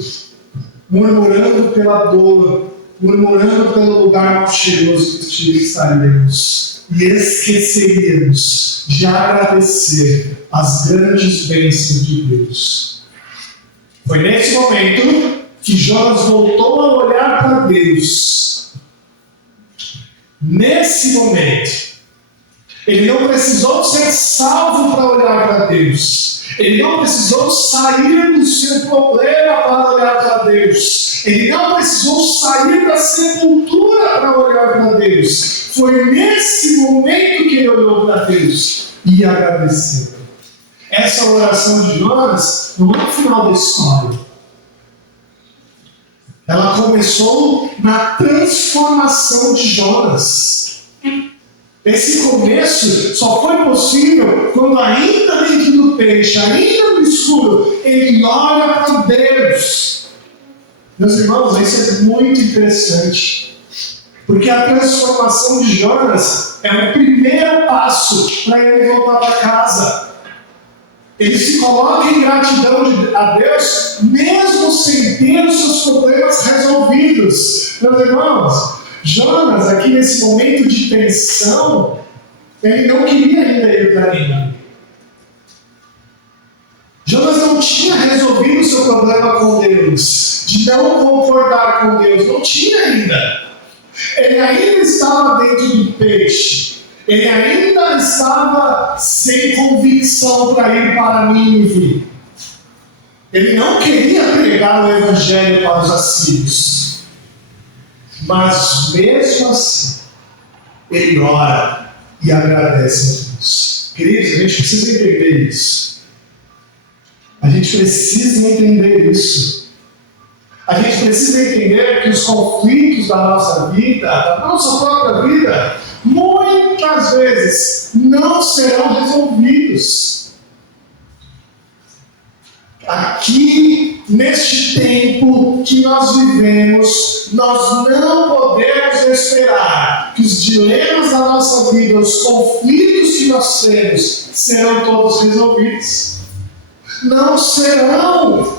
murmurando pela dor, murmurando pelo lugar cheiroso que estaremos. E esqueceríamos de agradecer as grandes bênçãos de Deus. Foi nesse momento que Jonas voltou a olhar para Deus. Nesse momento, ele não precisou ser salvo para olhar para Deus. Ele não precisou sair do seu problema para olhar para Deus. Ele não precisou sair da sepultura para olhar para Deus. Foi nesse momento que ele olhou para Deus e agradeceu. Essa oração de Jonas não é o final da história. Ela começou na transformação de Jonas. Esse começo só foi possível quando, ainda dentro do peixe, ainda no escuro, ele olha para Deus. Meus irmãos, isso é muito interessante. Porque a transformação de Jonas é o primeiro passo para ele voltar para casa. Ele se coloca em gratidão a Deus, mesmo sem ter os seus problemas resolvidos. Meus irmãos, Jonas, aqui nesse momento de tensão, ele não queria ainda ir para Nínive. Jonas não tinha resolvido o seu problema com Deus, de não concordar com Deus, não tinha ainda. Ele ainda estava dentro do peixe. Ele ainda estava sem convicção para ir para Nínive. Ele não queria pregar o evangelho para os assírios. Mas mesmo assim, ele ora e agradece a Deus. Queridos, a gente precisa entender isso. A gente precisa entender isso. A gente precisa entender que os conflitos da nossa vida, da nossa própria vida, muitas vezes não serão resolvidos. Aqui, neste tempo que nós vivemos, nós não podemos esperar que os dilemas da nossa vida, os conflitos que nós temos, serão todos resolvidos. Não serão.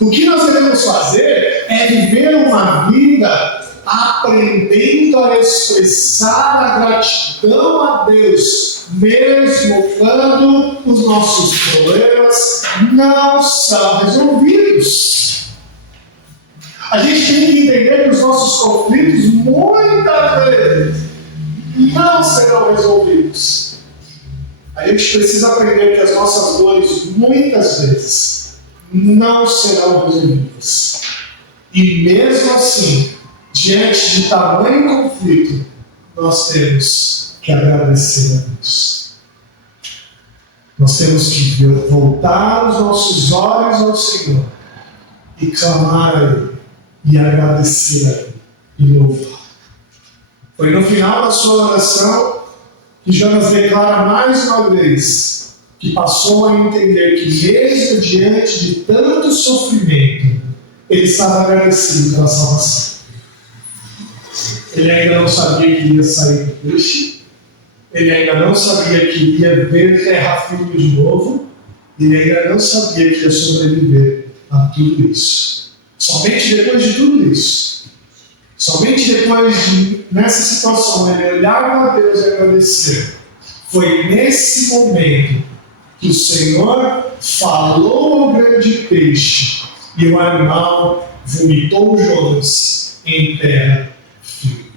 O que nós devemos fazer é viver uma vida aprendendo a expressar a gratidão a Deus, mesmo quando os nossos problemas não são resolvidos. A gente tem que entender que os nossos conflitos muitas vezes não serão resolvidos. A gente precisa aprender que as nossas dores muitas vezes não serão resolvidas. E mesmo assim, diante de tamanho conflito, nós temos que agradecer a Deus. Nós temos que voltar os nossos olhos ao Senhor e clamar a Ele, e agradecer a Ele, e louvar. Foi no final da sua oração que Jonas declara mais uma vez que passou a entender que mesmo diante de tanto sofrimento, ele estava agradecido pela salvação. Ele ainda não sabia que ia sair do peixe, ele ainda não sabia que ia ver terra firme de novo, ele ainda não sabia que ia sobreviver a tudo isso. Somente depois de tudo isso, somente depois de, nessa situação, ele olhar para Deus e agradecer, foi nesse momento que o Senhor falou ao grande peixe e o animal vomitou Jonas em terra firme.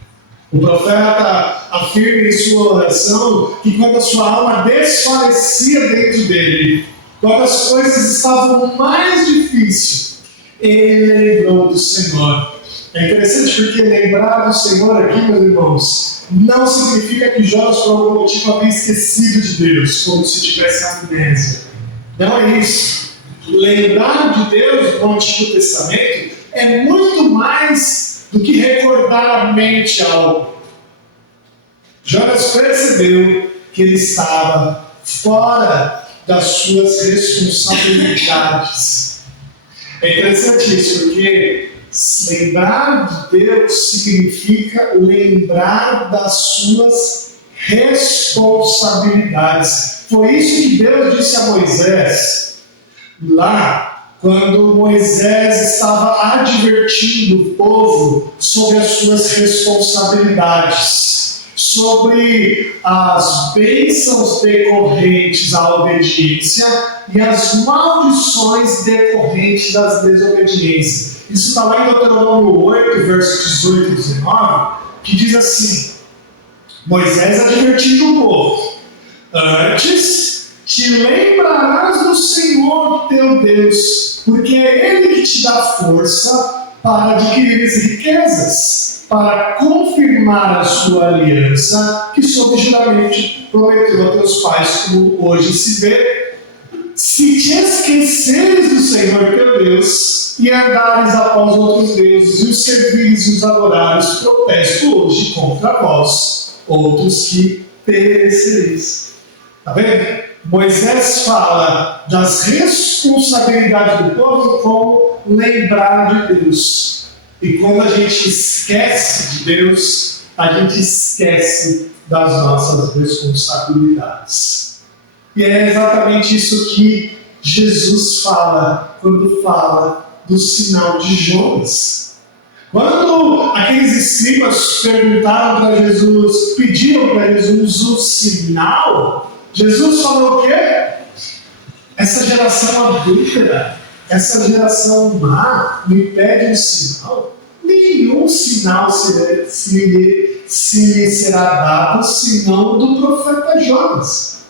O profeta afirma em sua oração que quando a sua alma desfalecia dentro dele, quando as coisas estavam mais difíceis, ele lembrou do Senhor. É interessante porque lembrar do Senhor aqui, meus irmãos, não significa que Jonas, por algum motivo, havia esquecido de Deus, como se tivesse amnésia. Não é isso. Lembrar de Deus no Antigo Testamento é muito mais do que recordar a mente algo. Jonas percebeu que ele estava fora das suas responsabilidades. É interessante isso, porque lembrar de Deus significa lembrar das suas responsabilidades. Foi isso que Deus disse a Moisés, lá, quando Moisés estava advertindo o povo sobre as suas responsabilidades, sobre as bênçãos decorrentes da obediência e as maldições decorrentes das desobediências. Isso está lá em Deuteronômio 8, versos 18 e 19, que diz assim: Moisés advertindo o povo: antes te lembrarás do Senhor teu Deus, porque é Ele que te dá força para adquirir as riquezas, para confirmar a sua aliança, que sob juramento prometeu a teus pais, como hoje se vê. Se te esqueceres do Senhor teu Deus, e andares após outros deuses, e os servires e os adorares, protesto hoje contra vós, outros que perecereis. Está vendo? Moisés fala das responsabilidades do povo como lembrar de Deus. E quando a gente esquece de Deus, a gente esquece das nossas responsabilidades. E é exatamente isso que Jesus fala quando fala do sinal de Jonas. Quando aqueles escribas perguntaram para Jesus, pediram para Jesus um sinal, Jesus falou o quê? Essa geração adúltera, essa geração má me pede um sinal. nenhum sinal se lhe será dado, senão do profeta Jonas.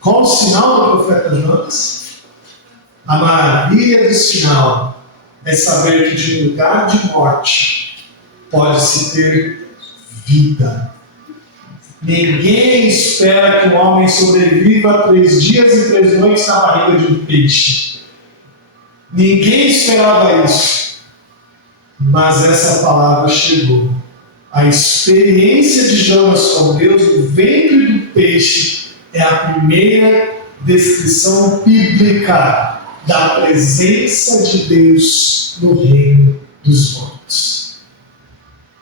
Qual o sinal do profeta Jonas? A maravilha do sinal é saber que de lugar de morte pode-se ter vida. Ninguém espera que um homem sobreviva 3 dias e 3 noites na barriga de um peixe. Ninguém esperava isso. Mas essa palavra chegou. A experiência de Jonas com Deus no ventre do peixe é a primeira descrição bíblica da presença de Deus no reino dos mortos.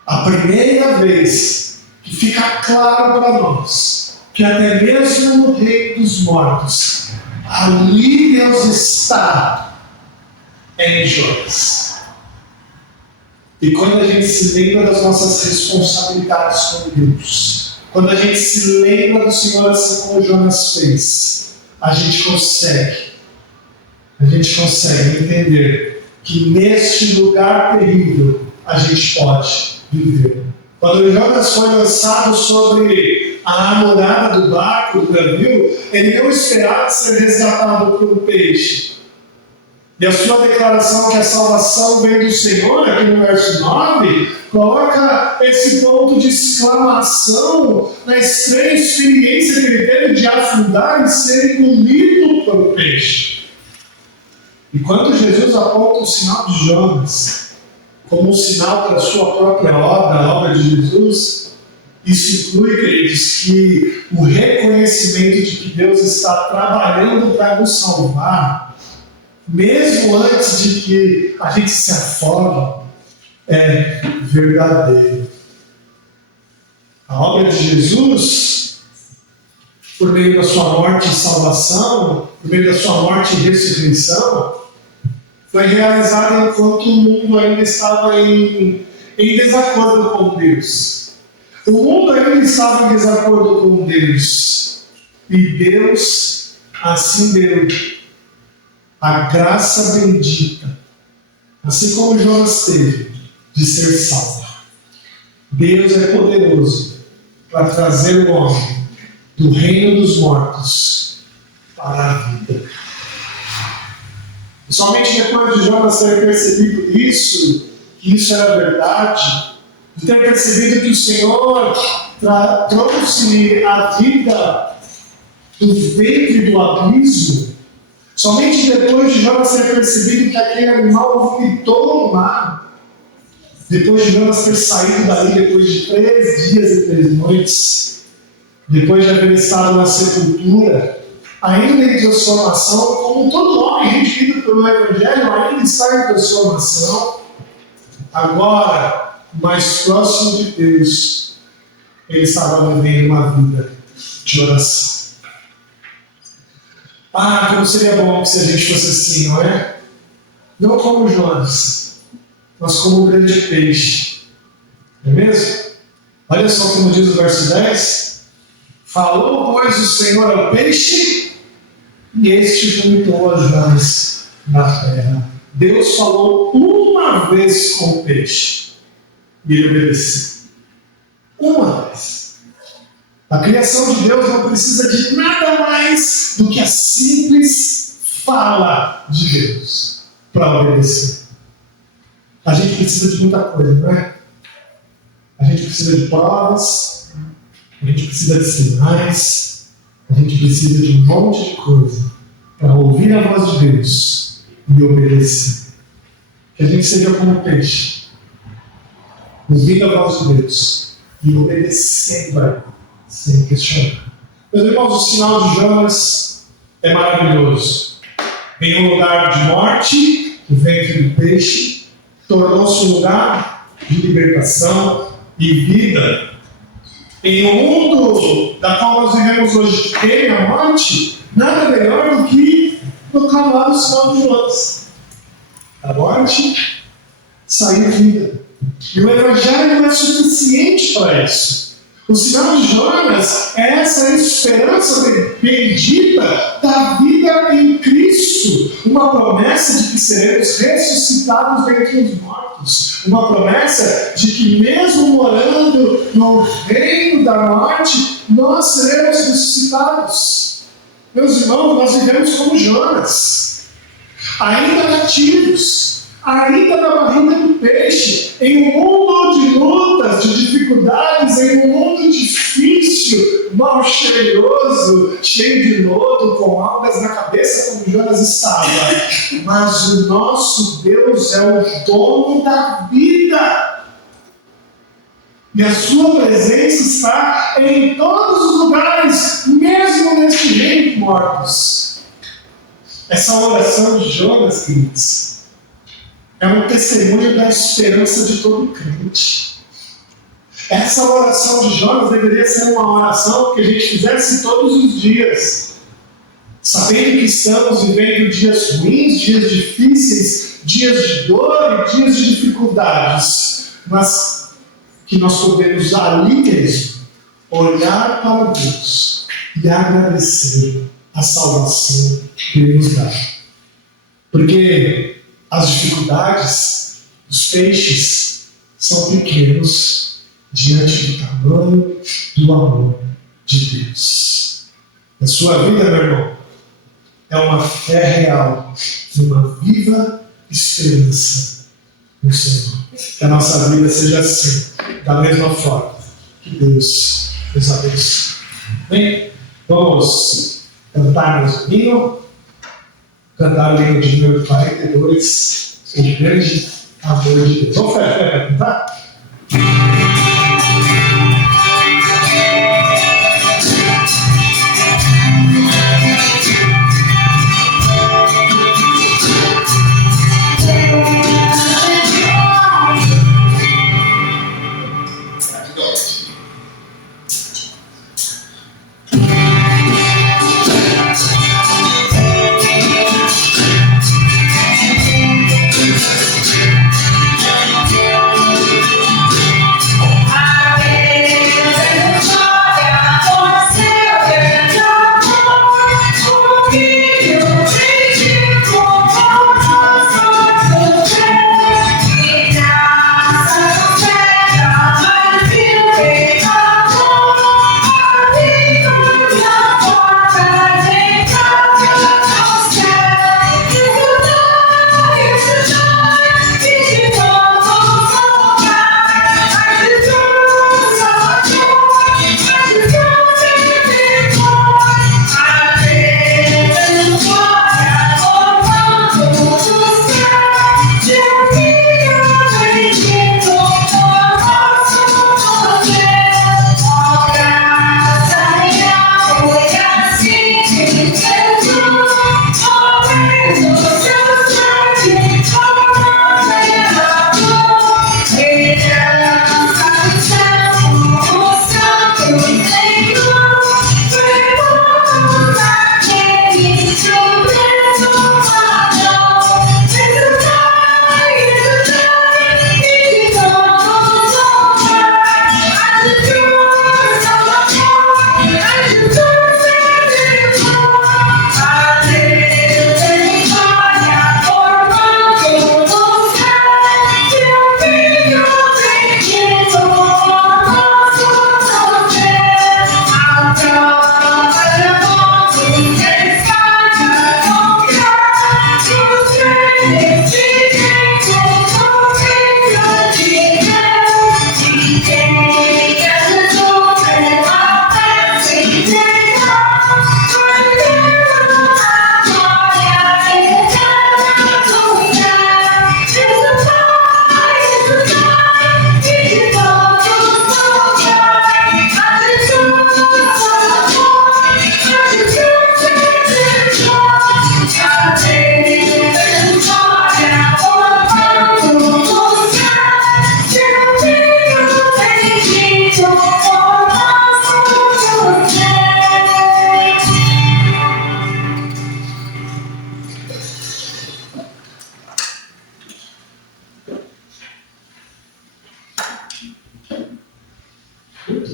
A primeira vez que fica claro para nós que até mesmo no reino dos mortos, ali Deus está em Jonas. E quando a gente se lembra das nossas responsabilidades com Deus, quando a gente se lembra do Senhor assim como Jonas fez, a gente consegue entender que neste lugar terrível a gente pode viver. Quando Jonas foi lançado sobre a armorada do barco, do navio, ele não esperava ser resgatado por um peixe. E a sua declaração que a salvação vem do Senhor, aqui no verso 9, coloca esse ponto de exclamação na estranha experiência que ele teve de afundar e ser engolido por um peixe. E quando Jesus aponta o sinal de Jonas como um sinal para a sua própria obra, a obra de Jesus, isso inclui, queridos, que o reconhecimento de que Deus está trabalhando para nos salvar, mesmo antes de que a gente se afogue, é verdadeiro. A obra de Jesus, por meio da sua morte e salvação, por meio da sua morte e ressurreição, foi realizada enquanto o mundo ainda estava em desacordo com Deus. O mundo ainda estava em desacordo com Deus. E Deus assim deu a graça bendita, assim como Jonas teve, de ser salvo. Deus é poderoso para trazer o homem do reino dos mortos para a vida. E somente depois de Jonas ter percebido isso, que isso era verdade, de ter percebido que o Senhor trouxe a vida do ventre do abismo, somente depois de Jonas ter percebido que aquele animal vomitou no mar, depois de Jonas ter saído dali depois de 3 dias e 3 noites, depois de haver estado na sepultura, ainda em transformação, como todo homem redimido pelo Evangelho, ainda está em transformação, agora, mais próximo de Deus, ele estava vivendo uma vida de oração. Ah, como seria bom se a gente fosse assim, não é? Não como Jonas, mas como um grande peixe. Não é mesmo? Olha só como diz o verso 10. Falou, pois, o Senhor ao peixe, e este vomitou as Jonas na terra. Deus falou uma vez com o peixe, e ele obedeceu. Uma vez. A criação de Deus não precisa de nada mais do que a simples fala de Deus para obedecer. A gente precisa de muita coisa, não é? A gente precisa de provas, a gente precisa de sinais, a gente precisa de um monte de coisa para ouvir a voz de Deus e obedecer. Que a gente seja como um peixe, ouvindo a voz de Deus e obedecendo a Ele, sem questionar. Meus irmãos, o sinal de Jonas é maravilhoso. Em um lugar de morte, o ventre do peixe tornou-se um lugar de libertação e vida. Em um mundo da qual nós vivemos hoje, que tem a morte, nada melhor do que proclamar o sinal de Jonas. A morte saiu vida. E o Evangelho não é suficiente para isso. O sinal de Jonas é essa esperança bendita da vida em Cristo, uma promessa de que seremos ressuscitados dentre os mortos. Marcos. Uma promessa de que mesmo morando no reino da morte, nós seremos ressuscitados. Meus irmãos, nós vivemos como Jonas, ainda nativos, ainda na barriga do peixe, em um mundo de lutas, de dificuldades, em um mundo difícil, mal cheiroso, cheio de lodo, com algas na cabeça, como Jonas estava. Mas o nosso Deus é o dono da vida. E a sua presença está em todos os lugares, mesmo neste reino de mortos. Essa oração de Jonas, queridos, é um testemunho da esperança de todo crente. Essa oração de Jonas deveria ser uma oração que a gente fizesse todos os dias, sabendo que estamos vivendo dias ruins, dias difíceis, dias de dor e dias de dificuldades, mas que nós podemos ali mesmo olhar para Deus e agradecer a salvação que Ele nos dá. Porque as dificuldades dos peixes são pequenos diante do tamanho do amor de Deus. A sua vida, meu irmão, é uma fé real e uma viva esperança no Senhor. Que a nossa vida seja assim, da mesma forma. Que Deus nos abençoe. Bem, vamos cantar mais um hino. Cantar o hino de número 42, o grande amor de Deus. Vamos para cantar?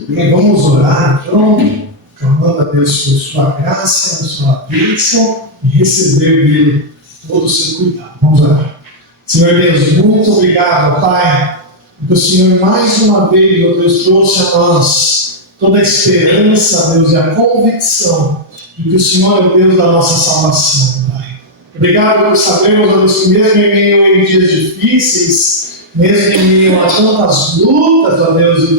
Bem, vamos orar então, clamando a Deus por sua graça, por sua bênção e receber dele todo o seu cuidado. Vamos orar. Senhor Deus, muito obrigado, ó Pai, porque o Senhor mais uma vez, ó Deus, trouxe a nós toda a esperança, Deus, e a convicção de que o Senhor é o Deus da nossa salvação, Pai. Obrigado por sabermos, ó Deus, que mesmo em meio a dias difíceis, mesmo em meio a tantas lutas, ó Deus, e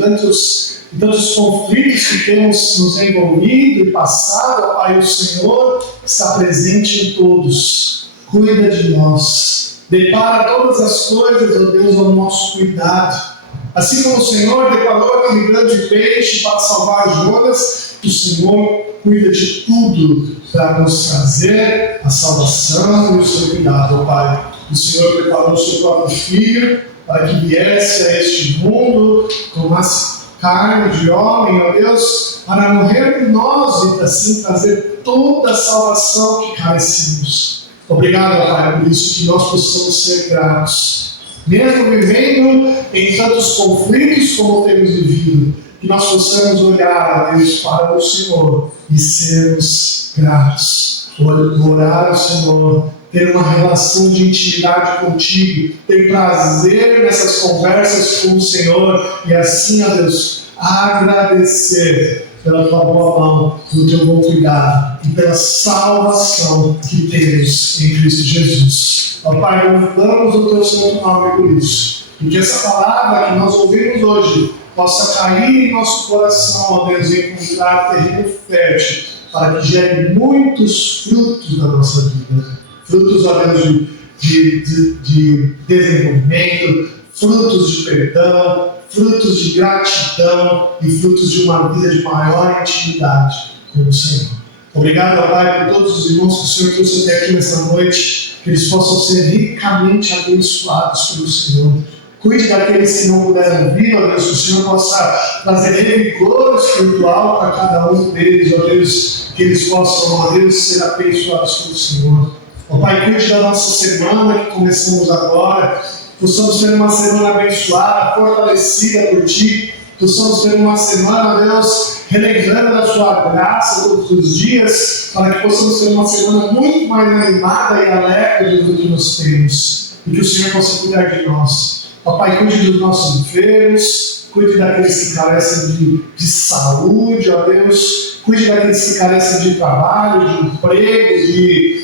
tantos conflitos que temos nos envolvido e passado, ó Pai, o Senhor está presente em todos, cuida de nós, depara todas as coisas, ó Deus, ao nosso cuidado. Assim como o Senhor deparou aquele grande peixe para salvar Jonas, o Senhor cuida de tudo para nos trazer a salvação e o seu cuidado, ó Pai. O Senhor preparou o seu próprio Filho para que viesse a este mundo, tomasse carne de homem, ó Deus, para morrer por nós e assim trazer toda a salvação que carecemos. Obrigado, ó Pai, por isso que nós possamos ser gratos, mesmo vivendo em tantos conflitos como temos vivido, que nós possamos olhar, ó Deus, para o Senhor e sermos gratos, orar ao Senhor, ter uma relação de intimidade contigo, ter prazer nessas conversas com o Senhor e assim, ó Deus, agradecer pela tua boa mão, pelo teu bom cuidado e pela salvação que temos em Cristo Jesus. Ó Pai, louvamos o teu santo nome por isso, e que essa palavra que nós ouvimos hoje possa cair em nosso coração, ó Deus, e encontrar terreno fértil para que gere muitos frutos na nossa vida. Frutos, ó Deus, de desenvolvimento, frutos de perdão, frutos de gratidão e frutos de uma vida de maior intimidade com o Senhor. Obrigado, ó Pai, por todos os irmãos que o Senhor trouxe até aqui nessa noite, que eles possam ser ricamente abençoados pelo Senhor. Cuide daqueles que não puderam vir, ó Deus, que o Senhor possa trazer revigor espiritual para cada um deles, ó Deus, que eles possam, ó Deus, ser abençoados pelo Senhor. Ó Pai, cuide da nossa semana que começamos agora, possamos ter uma semana abençoada, fortalecida por Ti, possamos ter uma semana, ó Deus, relembrando da Sua graça todos os dias, para que possamos ter uma semana muito mais animada e alegre do que nós temos, e que o Senhor possa cuidar de nós. Ó Pai, cuide dos nossos enfermos, cuide daqueles que carecem de saúde, ó Deus, cuide daqueles que carecem de trabalho, de emprego, de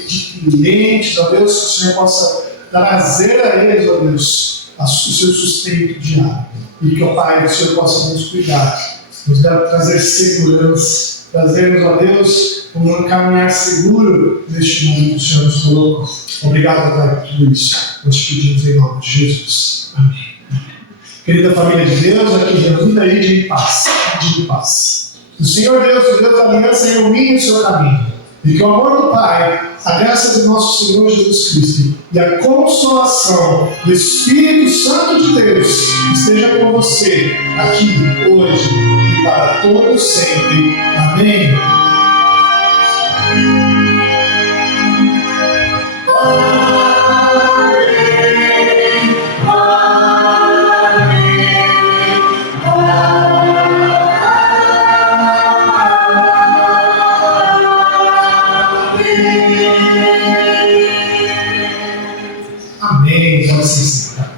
clientes, ó Deus, que o Senhor possa trazer a eles, ó Deus, o seu sustento diário. E que, ó Pai, o Senhor possa nos cuidar, nos trazer segurança, trazermos, ó Deus, um caminhar seguro neste mundo que o Senhor nos colocou. Obrigado, Pai, por tudo isso. Nós te pedimos em nome de Jesus. Amém. Querida família de Deus, aqui reunida aí de paz, de paz. O Senhor Deus, o Deus da aliança, ilumine o seu caminho. E que o amor do Pai, a graça do nosso Senhor Jesus Cristo e a consolação do Espírito Santo de Deus esteja com você aqui, hoje e para todos sempre. Amém. Amém. Vamos se sentar.